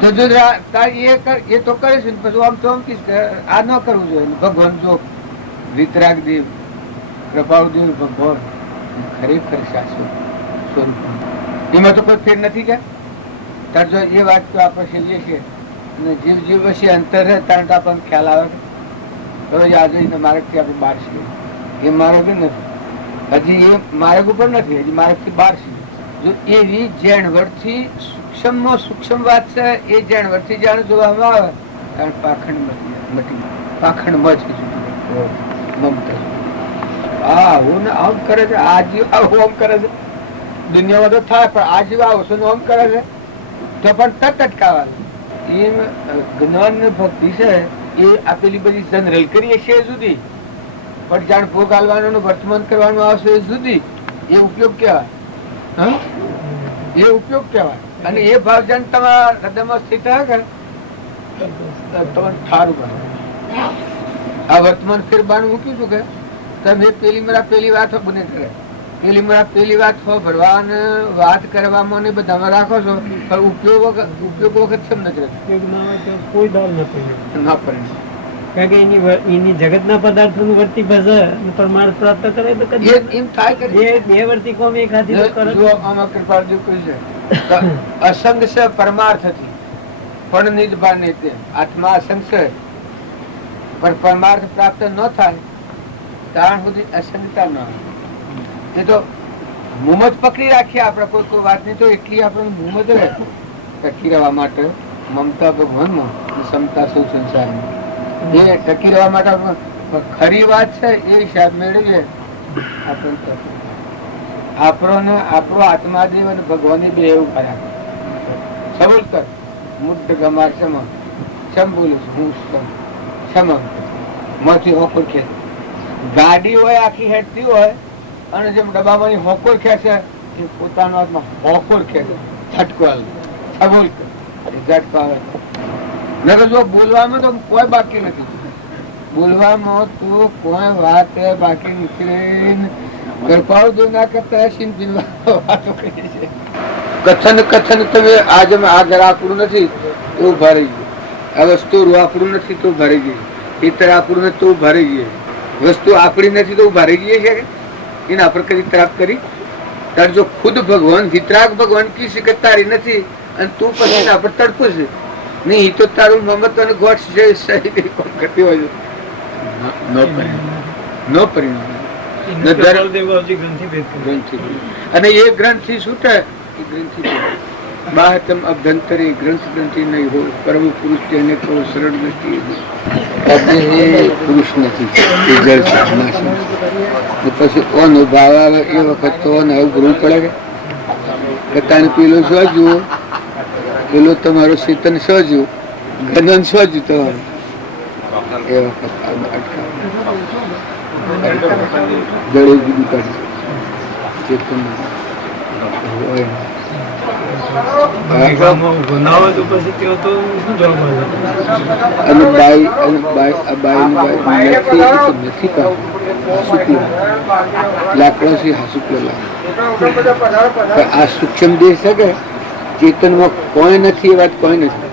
તો જો એ તો કરે છે પછી આમ તો આમ કીશ કે આ ન કરવું જોઈએ. ભગવાન જો વિતરાગ દેવ કૃપાળુદેવ ભગવાન ખરેખર શાશ્વત સ્વરૂપ એમાં તો કોઈ ફેર નથી કે તાર જો એ વાત તો આપણે સમજીએ છીએ અને જીવ જીવ પછી અંતર રહે તાર તો આપણને ખ્યાલ આવે કે હવે આજે માર્ગથી આપણે બહાર છીએ. એ માર્ગ નથી, હજી એ માર્ગ ઉપર નથી, હજી માર્ગથી બહાર છે. જો એવી જેણવરથી સૂક્ષ્મમાં સૂક્ષ્મ વાત છે એ જેણવરથી જાણ જોવામાં આવે કારણ પાખંડ મટી પાખંડમાં છે મમતા આવું ને આમ કરે છે. આ જીવ આવું આમ કરે છે દુનિયામાં તો થાય પણ આ જીવ આવું આમ કરે છે તો પણ તરત અટકાવવાનું. એમ જ્ઞાન ને ભક્તિ છે એ આપેલી બધી જનરલ કરીએ છીએ સુધી પણ જાણ ભોગ આલવાનો વર્તમાન કરવાનું આવશે એ સુધી એ ઉપયોગ કહેવાય. એ ઉપયોગ કહેવાય અને એ ભાવ જાણ તમારા હૃદયમાં સ્થિત હોય કે તમને સારું બને. આ વર્તમાન ફેર બાણ મૂક્યું છું કે તમે પેલી મારા પેલી વાત બને કરે પેલી મારા પેલી વાત ભરવા વાત કરવામાં ને બધામાં રાખો છો પણ ઉપયોગ વખત કેમ નથી રહેતો? કોઈ દાલ ન ના પડે કારણ કે એની જગતના પદાર્થોનું વર્તી ભસે પરમાર્થ પ્રાપ્ત કરે તો એમ થાય કે બે વર્તી કોમ એક હાથી કરે. જો આમાં કૃપાળુ કહ્યું છે અસંગ છે પરમાર્થ થી પણ નિજભાન આત્મા અસંગ છે પણ પરમાર્થ પ્રાપ્ત ન થાય ત્યાં સુધી અસંગતા ન આવે. એ તો મુમત પકડી રાખીએ આપણે કોઈ કોઈ વાત નહીં તો એટલી આપણે મુમત રહે ટકી રહેવા માટે મમતા ભગવાનમાં ક્ષમતા સૌ સંસારમાં એ ટકી રહેવા માટે ખરી વાત છે એ હિસાબ મેળવીએ આપણો ને આપણો આત્માદેવ અને ભગવાન બે એવું કર્યા. સબોલ કર મુદ્દ ગમાર સમ સમ બોલું હું સમ માંથી હોકોર ખેંચ. ગાડી હોય આખી હેઠતી હોય અને જેમ ડબ્બામાં હોકોર ખેંચે એ પોતાનો હાથમાં હોકોર ખેંચે. ઝટકો આવે સબોલ કર ઝટકો આવે. નકર જો બોલવામાં તો કોઈ બાકી નથી. બોલવામાં તો કોઈ વાત બાકી નથી. કૃપાળુ દો ના કરતા વાતો કરી છે. કથન કથન તમે આજે આ જરા આપણું નથી તો ભરાઈ ગયું. આ વસ્તુ આપણું નથી તો ભરાઈ ગઈ. ખેતર આપણું નથી તો ભરાઈ ગઈ. વસ્તુ આપણી નથી તો ભરાઈ ગઈ છે. એને આપણે કદી ત્રાગ કરી તાર જો ખુદ ભગવાન વિતરાગ ભગવાન કી છે કે તારી નથી અને તું પછી આપણે તડકો છે નહીં તો તારું મમત અને ગોઠ છે સહી કરતી હોય ન પરિણામ અને એ ગ્રંથિ છૂટે બાહતમ અભ્યંતરે ગ્રંથ ગ્રંથિ નહીં હોય પરમ પુરુષ તેને કહો સરળ દ્રષ્ટિ પુરુષ નથી પછી અનુભાવ આવે એ વખત તો અવગૃહ પડે કે તાને પેલો શું જુઓ પેલો તમારો ચેતન સજુ ગનન સજુ તમારું એ વખત ગળે જુદું કાઢી ચેતન અને બાઈ નથી લાકડા થી હાસુકલો આ સૂક્ષ્મ દેહ છે કે ચેતનમાં કોઈ નથી એ વાત કોઈ નથી.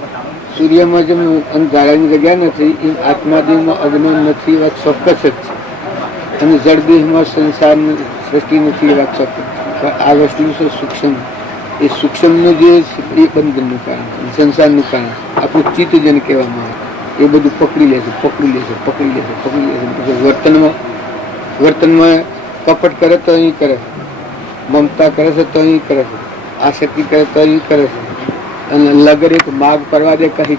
સૂર્યમાં જેમ અંધારાની જગ્યા નથી એમ આત્માદેહમાં અજ્ઞાન નથી એ વાત ચોક્કસ જ છે. અને જળદેહમાં સંસાર સૃષ્ટિ નથી એ વાત ચોક્કસ. આ વસ્તુ છે સૂક્ષ્મ. એ સૂક્ષ્મનું જે એ બંધનનું કારણ સંસારનું કારણ આપણું ચિત્ત જેને કહેવામાં આવે એ બધું પકડી લેશે વર્તનમાં કપટ કરે તો અહીં કરે, મમતા કરે છે તો અહીં કરે છે, આસક્તિ કરે તો અહીં કરે છે, અને લગર એક માગ પડવા દે કહી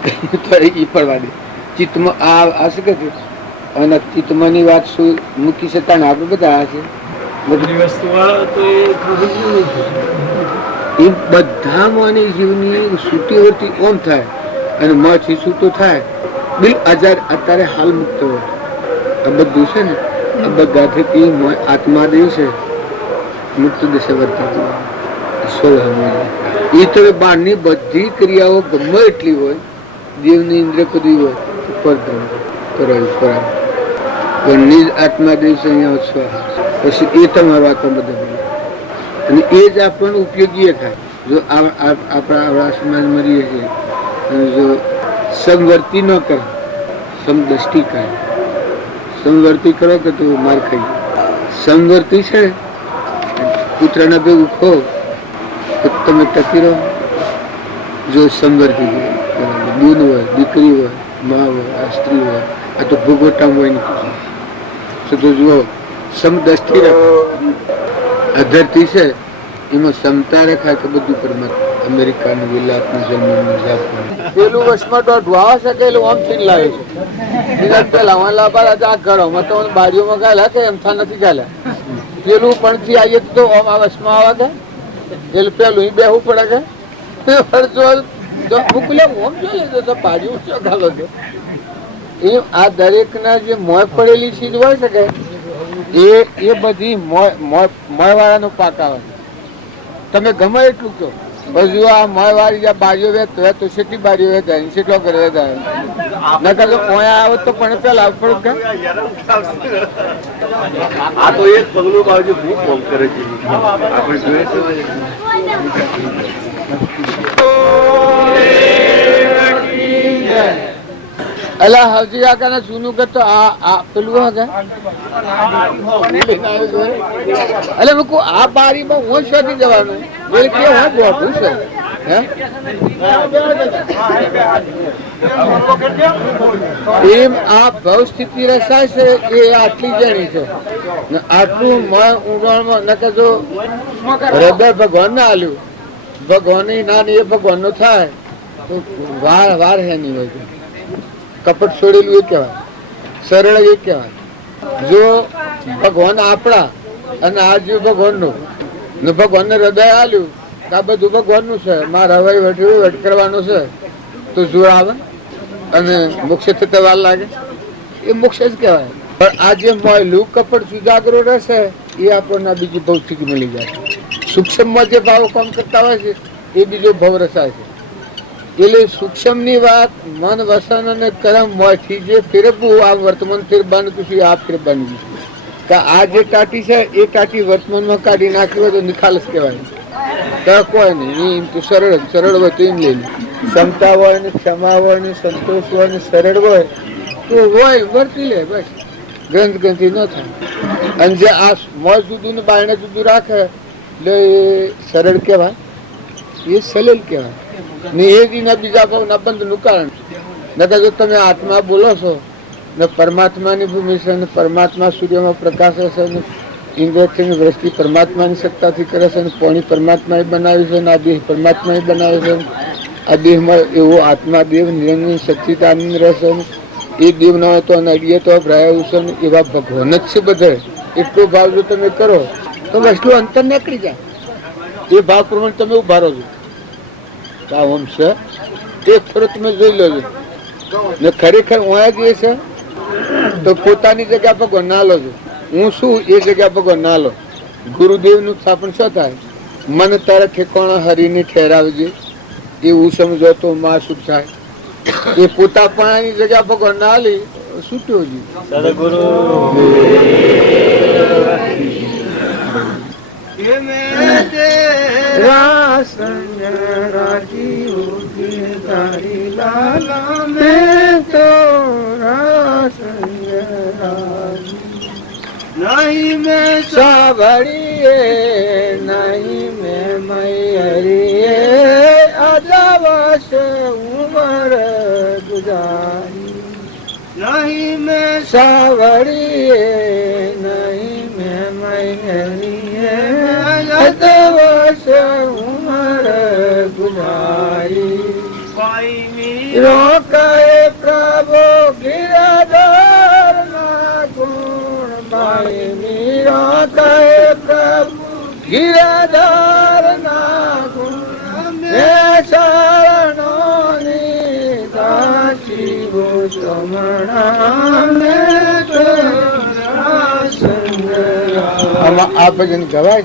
તો એ પડવા દે. ચિત્તમાં આ શકે છે અને ચિત્તમાંની વાત શું મૂકી શકતા ને આપણે બધા છે બધી વસ્તુ એ બધામાં જીવની છૂટી ઓમ થાય અને મથી છૂટો થાય બિલ અત્યારે હાલ મુક્ત હોય. આ બધું છે ને આ બધાથી આત્માદેવ છે મુક્ત દશે વર્તાતું એ તો બહારની બધી ક્રિયાઓ ગમે એટલી હોય દેવની ઇન્દ્ર કદી હોય ઉપર કરાયું ઘરની જ આત્માદેવ છે અહીંયા સ્વાહા. પછી એ તમારો આત્મા બધા અને એ જ આપણને ઉપયોગી થાય. જો આપણા આવડા સમાજમાં રહીએ છીએ અને જો સમવર્તી ન કરે સમદ્રષ્ટિ કરે સમવર્તી કરો કે તો માર ખાઈ. સમવર્તી છે પુત્રના ભેગું ખો તો તમે ટકી રહો. જો સમવર્તી બૂન હોય દીકરી હોય મા હોય આ સ્ત્રી હોય આ તો ભૂગોટામાં હોય નહીં તો જુઓ સમદ્રષ્ટિ અધરતી છે એમાં ક્ષમતા રેખા કે બધું પરમાત્મા અમેરિકાનું વિલાપનું જન્મનું જાપનું પેલું વર્ષમાં ઢોળવા શકે એટલું આમ થી લાવે છે પેલા આ ઘરોમાં તો બારીઓમાં ગાયેલા કે એમથા નથી ગાયેલા પેલું પણ થી આવીએ તો આમ આ વર્ષમાં આવે કે એટલે પેલું બેહવું પડે કે મોકલે ઓમ જોઈ લેજો તો બારીઓ શું ગાલો કે એમ આ દરેક ના જે મોય પડેલી ચીજ હોય છે કે એ બધી મોય વાળાનો પાક આવે. તમે ગમે એટલું કહો હજુ આ મોય વાળી જ્યાં બારીઓ વેચતો તો કેટલી બારીઓ વેચાય કેટલો ઘર વેચાય નકર તો પોયા આવે તો પણ પેલા પડું કે આ તો એક પગલું બાજુ બહુ કોમ કરે છે આપણે જોઈએ અલા હજી કાકા જૂનું કે તો આ પેલું હશે એટલે મૂકું આ બારીમાં હું શોધી જવાનું એ કે હું ગોઠું છે એમ આ ભવ સ્થિતિ રસાય છે એ આટલી જણી છે આટલું ઊંડાણમાં નકર જો હૃદય ભગવાન ના આલ્યું ભગવાન ના એ ભગવાન નું થાય તો વાર હે નહીં હોય. કપટ છોડેલું એ કહેવાય, સરળ એ કહેવાય. જો ભગવાન આપણા અને આ જીવ ભગવાનનું ને ભગવાનને હૃદય આલ્યું આ બધું ભગવાનનું છે, મારા વહીવટ કરવાનું છે, તો જોર આવે અને મોક્ષ થતા વાર લાગે, એ મોક્ષ જ કહેવાય. પણ આ જે મોયલું કપડ સુજાગરો રહેશે એ આપણને બીજી ભૌતિક મળી જાય. સૂક્ષ્મમાં જે ભાવો કામ કરતા હોય છે એ બીજો ભાવ રસાય છે. એટલે સૂક્ષ્મની વાત મન વસન અને કર્મ મોયથી જે ફેરવવું આ વર્તમાન ફેરવાનું કશું આ ફેરવવાનું કે આ જે ટાટી છે એ ટાટી વર્તમાનમાં કાઢી નાખી હોય તો નિખાલસ કહેવાય. તો કોઈ નહીં, એમ તો સરળ હોય તો એમ લઈ લે. ક્ષમતા હોય ને ક્ષમા હોય ને સંતોષ હોય ને સરળ હોય તો હોય વર્તી લે, બસ ગ્રંથગ્રંથિ ન થાય. અને જે આ મોજ જુદું ને બાયણે જુદું રાખે એટલે એ સરળ કહેવાય, એ સલેલ કહેવાય ને એ જ એના બીજા ભાવના બંધનું કારણ. નકર જો તમે આત્મા બોલો છો ને પરમાત્માની ભૂમિ છે ને પરમાત્મા સૂર્યમાં પ્રકાશે છે ને ઇન્દ્રિયની દ્રષ્ટિ પરમાત્માની સત્તાથી કરે છે ને પાણી પરમાત્માએ બનાવ્યું છે ને આ દેહ પરમાત્માએ બનાવ્યો છે. આ દેહમાં એવો આત્મા દેવ નિરંજન સચ્ચિદાનંદ રહેશે ને એ દેવ ન હોય તો અડીએ તો ભરાયું છે ને એવા ભગવાન જ છે બધે. એટલો ભાવ જો તમે કરો તો વસ્તુ અંતર નીકળી જાય. એ ભાવ પ્રમાણે તમે ઉભા રહો છો. ઓમ છે એક ફરો તમે જોઈ લેજો ને ખરેખર ઓયા જે છે તો પોતાની જગ્યા ભગવાન ના લો છો. હું શું એ જગ્યા ભગવાન ના લો. ગુરુદેવનું સ્થાપન શું થાય? મન તારા ઠેકાણા હરીને ઠેરાવજે એવું સમજો તો માં સુખ થાય. એ પોતાપણાની જગ્યા ભગવાન ના લી છૂટ્યો જી સદગુરુ નહીં મેં સાંભળીએ નહીં મેં મૈયરીએ અજાવશ ઉમર ગુજારી. નહીં મેં સાંભળીએ નહીં મેં મૈયરીએ અજાવશ ઉમર ગુજારી. રોકાય પ્રભુ ગિરધર ના ગુણ ભાઈ મીરા કહે પ્રભુ ગિરધર ના ગુણ મેં શરણોની દાસી હો સમણા મેં તોરા સંગરા. આમાં આ ભજન ગવાય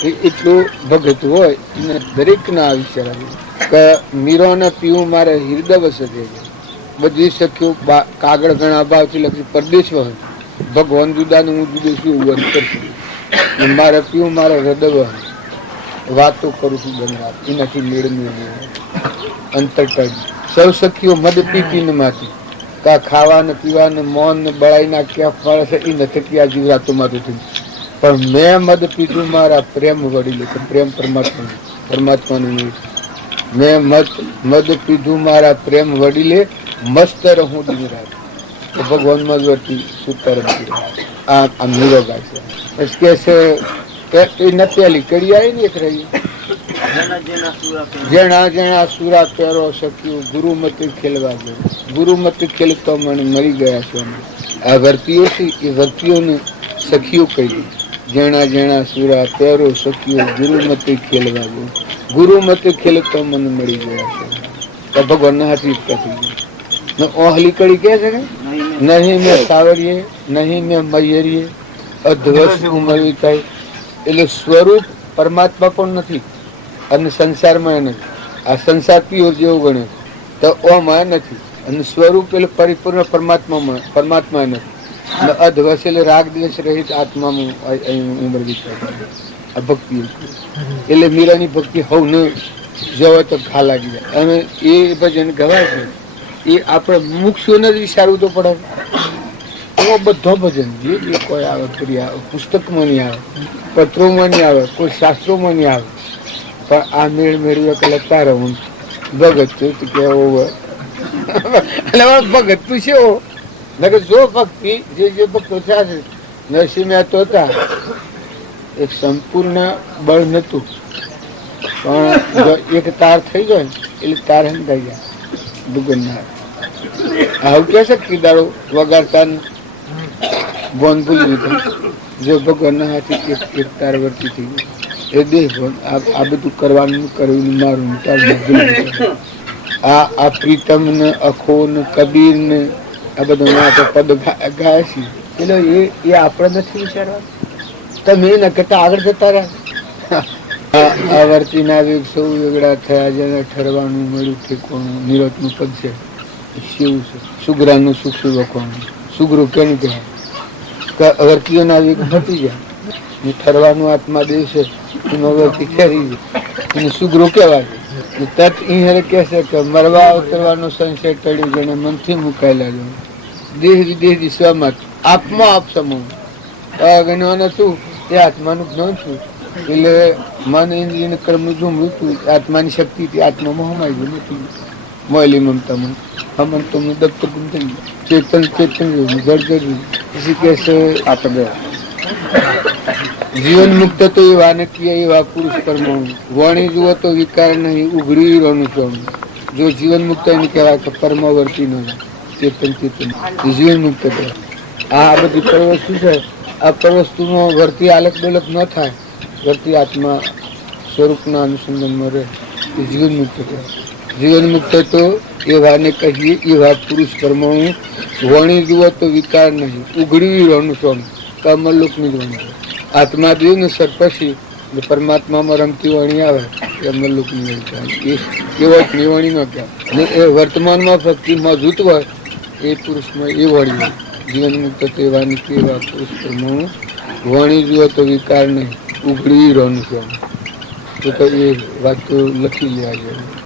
છે એટલું ભગત હોય એને દરેક ના વિચાર આવે કે મીરો ને પીવું મારે હૃદય વસે છે. બધી સખ્યું કાગળ ઘણા ભાવથી લખી પરદેશ હોય ભગવાન જુદા ને હું જુદું છું એવું કરશું. મારે પીવું મારે હૃદય વાતો કરું છું બનવા એનાથી મેળવું અંતર કાઢી. સૌ સખીઓ મદ પીતી ને માંથી કા ખાવા ને પીવા ને મૌન ને બળાઈ ના ક્યાં ફળ છે એ નથી આ જીવરાતો માંથી થઈ. પણ મેં મદ પીધું મારા પ્રેમ વળી લે પ્રેમ પરમાત્માનું મેં મદ પીધું મારા પ્રેમ વડી લે મસ્ત રહું દિન રાત. ભગવાન મગવતી સુતર આ મીરો ગાય છે. એ નત્યાલી કડી આવી ને એક રહી જેણા જેણા સુરા પહેરો શક્યું ગુરુમતી ખેલવા ગયો. ગુરુમતી ખેલતો મને મરી ગયા છે. આ વર્તીઓ છે એ વર્તીઓને સખીઓ કહી. જેણા જેણા સુરા પહેરો શક્યું ગુરુમતી ખેલવા ગયો. ગુરુમતી ખેલતો મને મળી ગયા છે. ભગવાન ના હાથી થઈ ઓહલી કડી કે છે ને નહીં મેં સાવરીએ નહીં મેં મૈયરીએ અધ્વસ ઉમરવી થાય. એટલે સ્વરૂપ પરમાત્મા પણ નથી અને સંસારમાં નથી. આ સંસાર પીઓ જેવો ગણે તો ઓમાં નથી અને સ્વરૂપ એટલે પરિપૂર્ણ પરમાત્મા નથી. અધ્વસ એટલે રાગ દ્વેષ રહિત આત્મામાં ઉમરવી થાય. આ ભક્તિ એટલે મીરાની ભક્તિ હવ ન જવા તો ઘા લાગી જાય. અને એ ભજન ગવાય છે એ આપણે મુક્ષોને જ વિચારવું તો પડે. એવો બધો ભજન જે કોઈ આવે કરી આવે પુસ્તકમાં નહીં આવે પત્રોમાં નહીં આવે કોઈ શાસ્ત્રોમાં નહીં આવે પણ આ મેળ મેળવ્યો કે લગતા રહું ભગત તું કેવો ભગત તું છે જો ભક્તિ જે ભક્તો થયા છે નરસિંહ મહેતો હતા એક સંપૂર્ણ બળ નતું પણ એક તાર થઈ જાય એટલે તાર હંધાઈ જાય દુગનનાર. આવું કે છે કીદાડો વગાડતા બોન ભૂલી દીધા જો ભગવાનના હાથે એક તાર વર્તી થઈ ગઈ એ દેહ પણ આ બધું કરવાનું કરવું મારું તારું આ પ્રીતમ ને અખો ને કબીર ને આ બધા પદ ગાય છે પેલો એ આપણે નથી વિચારવા તમે એના કરતા આગળ જતા રહ્યા આ વર્તી ના વેગ સૌ વેગળા થયા જેને ઠરવાનું મળ્યું ઠેકોણું નિરતનું પદ છે શિવ છે સુગ્રાનું સુખ વખવાનું સુગ્રુ કેનું કહેવાય વર્તીઓના વેગ મટી જાય ઠરવાનું આત્મા દેવ છે એનો વર્તી ખેરી જાય એને સુગ્રુ કહેવાય તત ઇહરે કહેશે કે મરવા અવતરવાનો સંશય ટળ્યો જેને મનથી મુકાયેલા દેહ વિદેહ દિશવામાં આપમાં આપ સમૂહ ગણવાનું શું એ આત્માનું જ્ઞાન છું એટલે મન ઇન્દ્રિય કર્મનું જો મૃત્યુ આત્માની શક્તિથી આત્મામાં હમાઈ ગયું નથી મોયલી મમતા મન હમંતો નું દત્ત ગુણ થઈ ચેતન ચેતન જર્જર इसी कैसे આપણે જીવન મુક્ત તો એવા નક્કી એવા પુરુષ પરમાણુ વાણી જુઓ તો વિકાર નહીં ઉઘડી રહેવાનું છું જો જીવન મુક્ત એને કહેવાય કે પરમવર્તી નો ચેતન ચેતન જીવન મુક્ત કહેવાય આ બધી પરવસ્તુ છે આ પરવસ્તુનો વર્તી આલક ડોલક ન થાય વર્તી આત્મા સ્વરૂપના અનુસંધાનમાં રહે એ જીવન મુક્ત કહેવાય જીવન મુક્ત તો એવાને કહીએ એવા પુરુષ પરમાણુ વાણી જુઓ તો વિકાર નહીં ઉઘડી રહેવાનું છું કમલોકની જ વાણી આત્મા દેવ ને સર્પસી પરમાત્મામાં રમતી વાણી આવે એ અમરલોકની વાણી કહેવાય એવો વાણી ન કહેવાય અને એ વર્તમાનમાં ભક્તિમાં જૂત હોય એ પુરુષમાં એ વાણી હોય જીવન મુક્ત તેવાની કેવા પુરુષ પરમાણુ વાણી જુઓ તો વિકાર નહીં ઉઘડી રહેવાનું છે તો એ વાત તો લખી લેવા જોઈએ.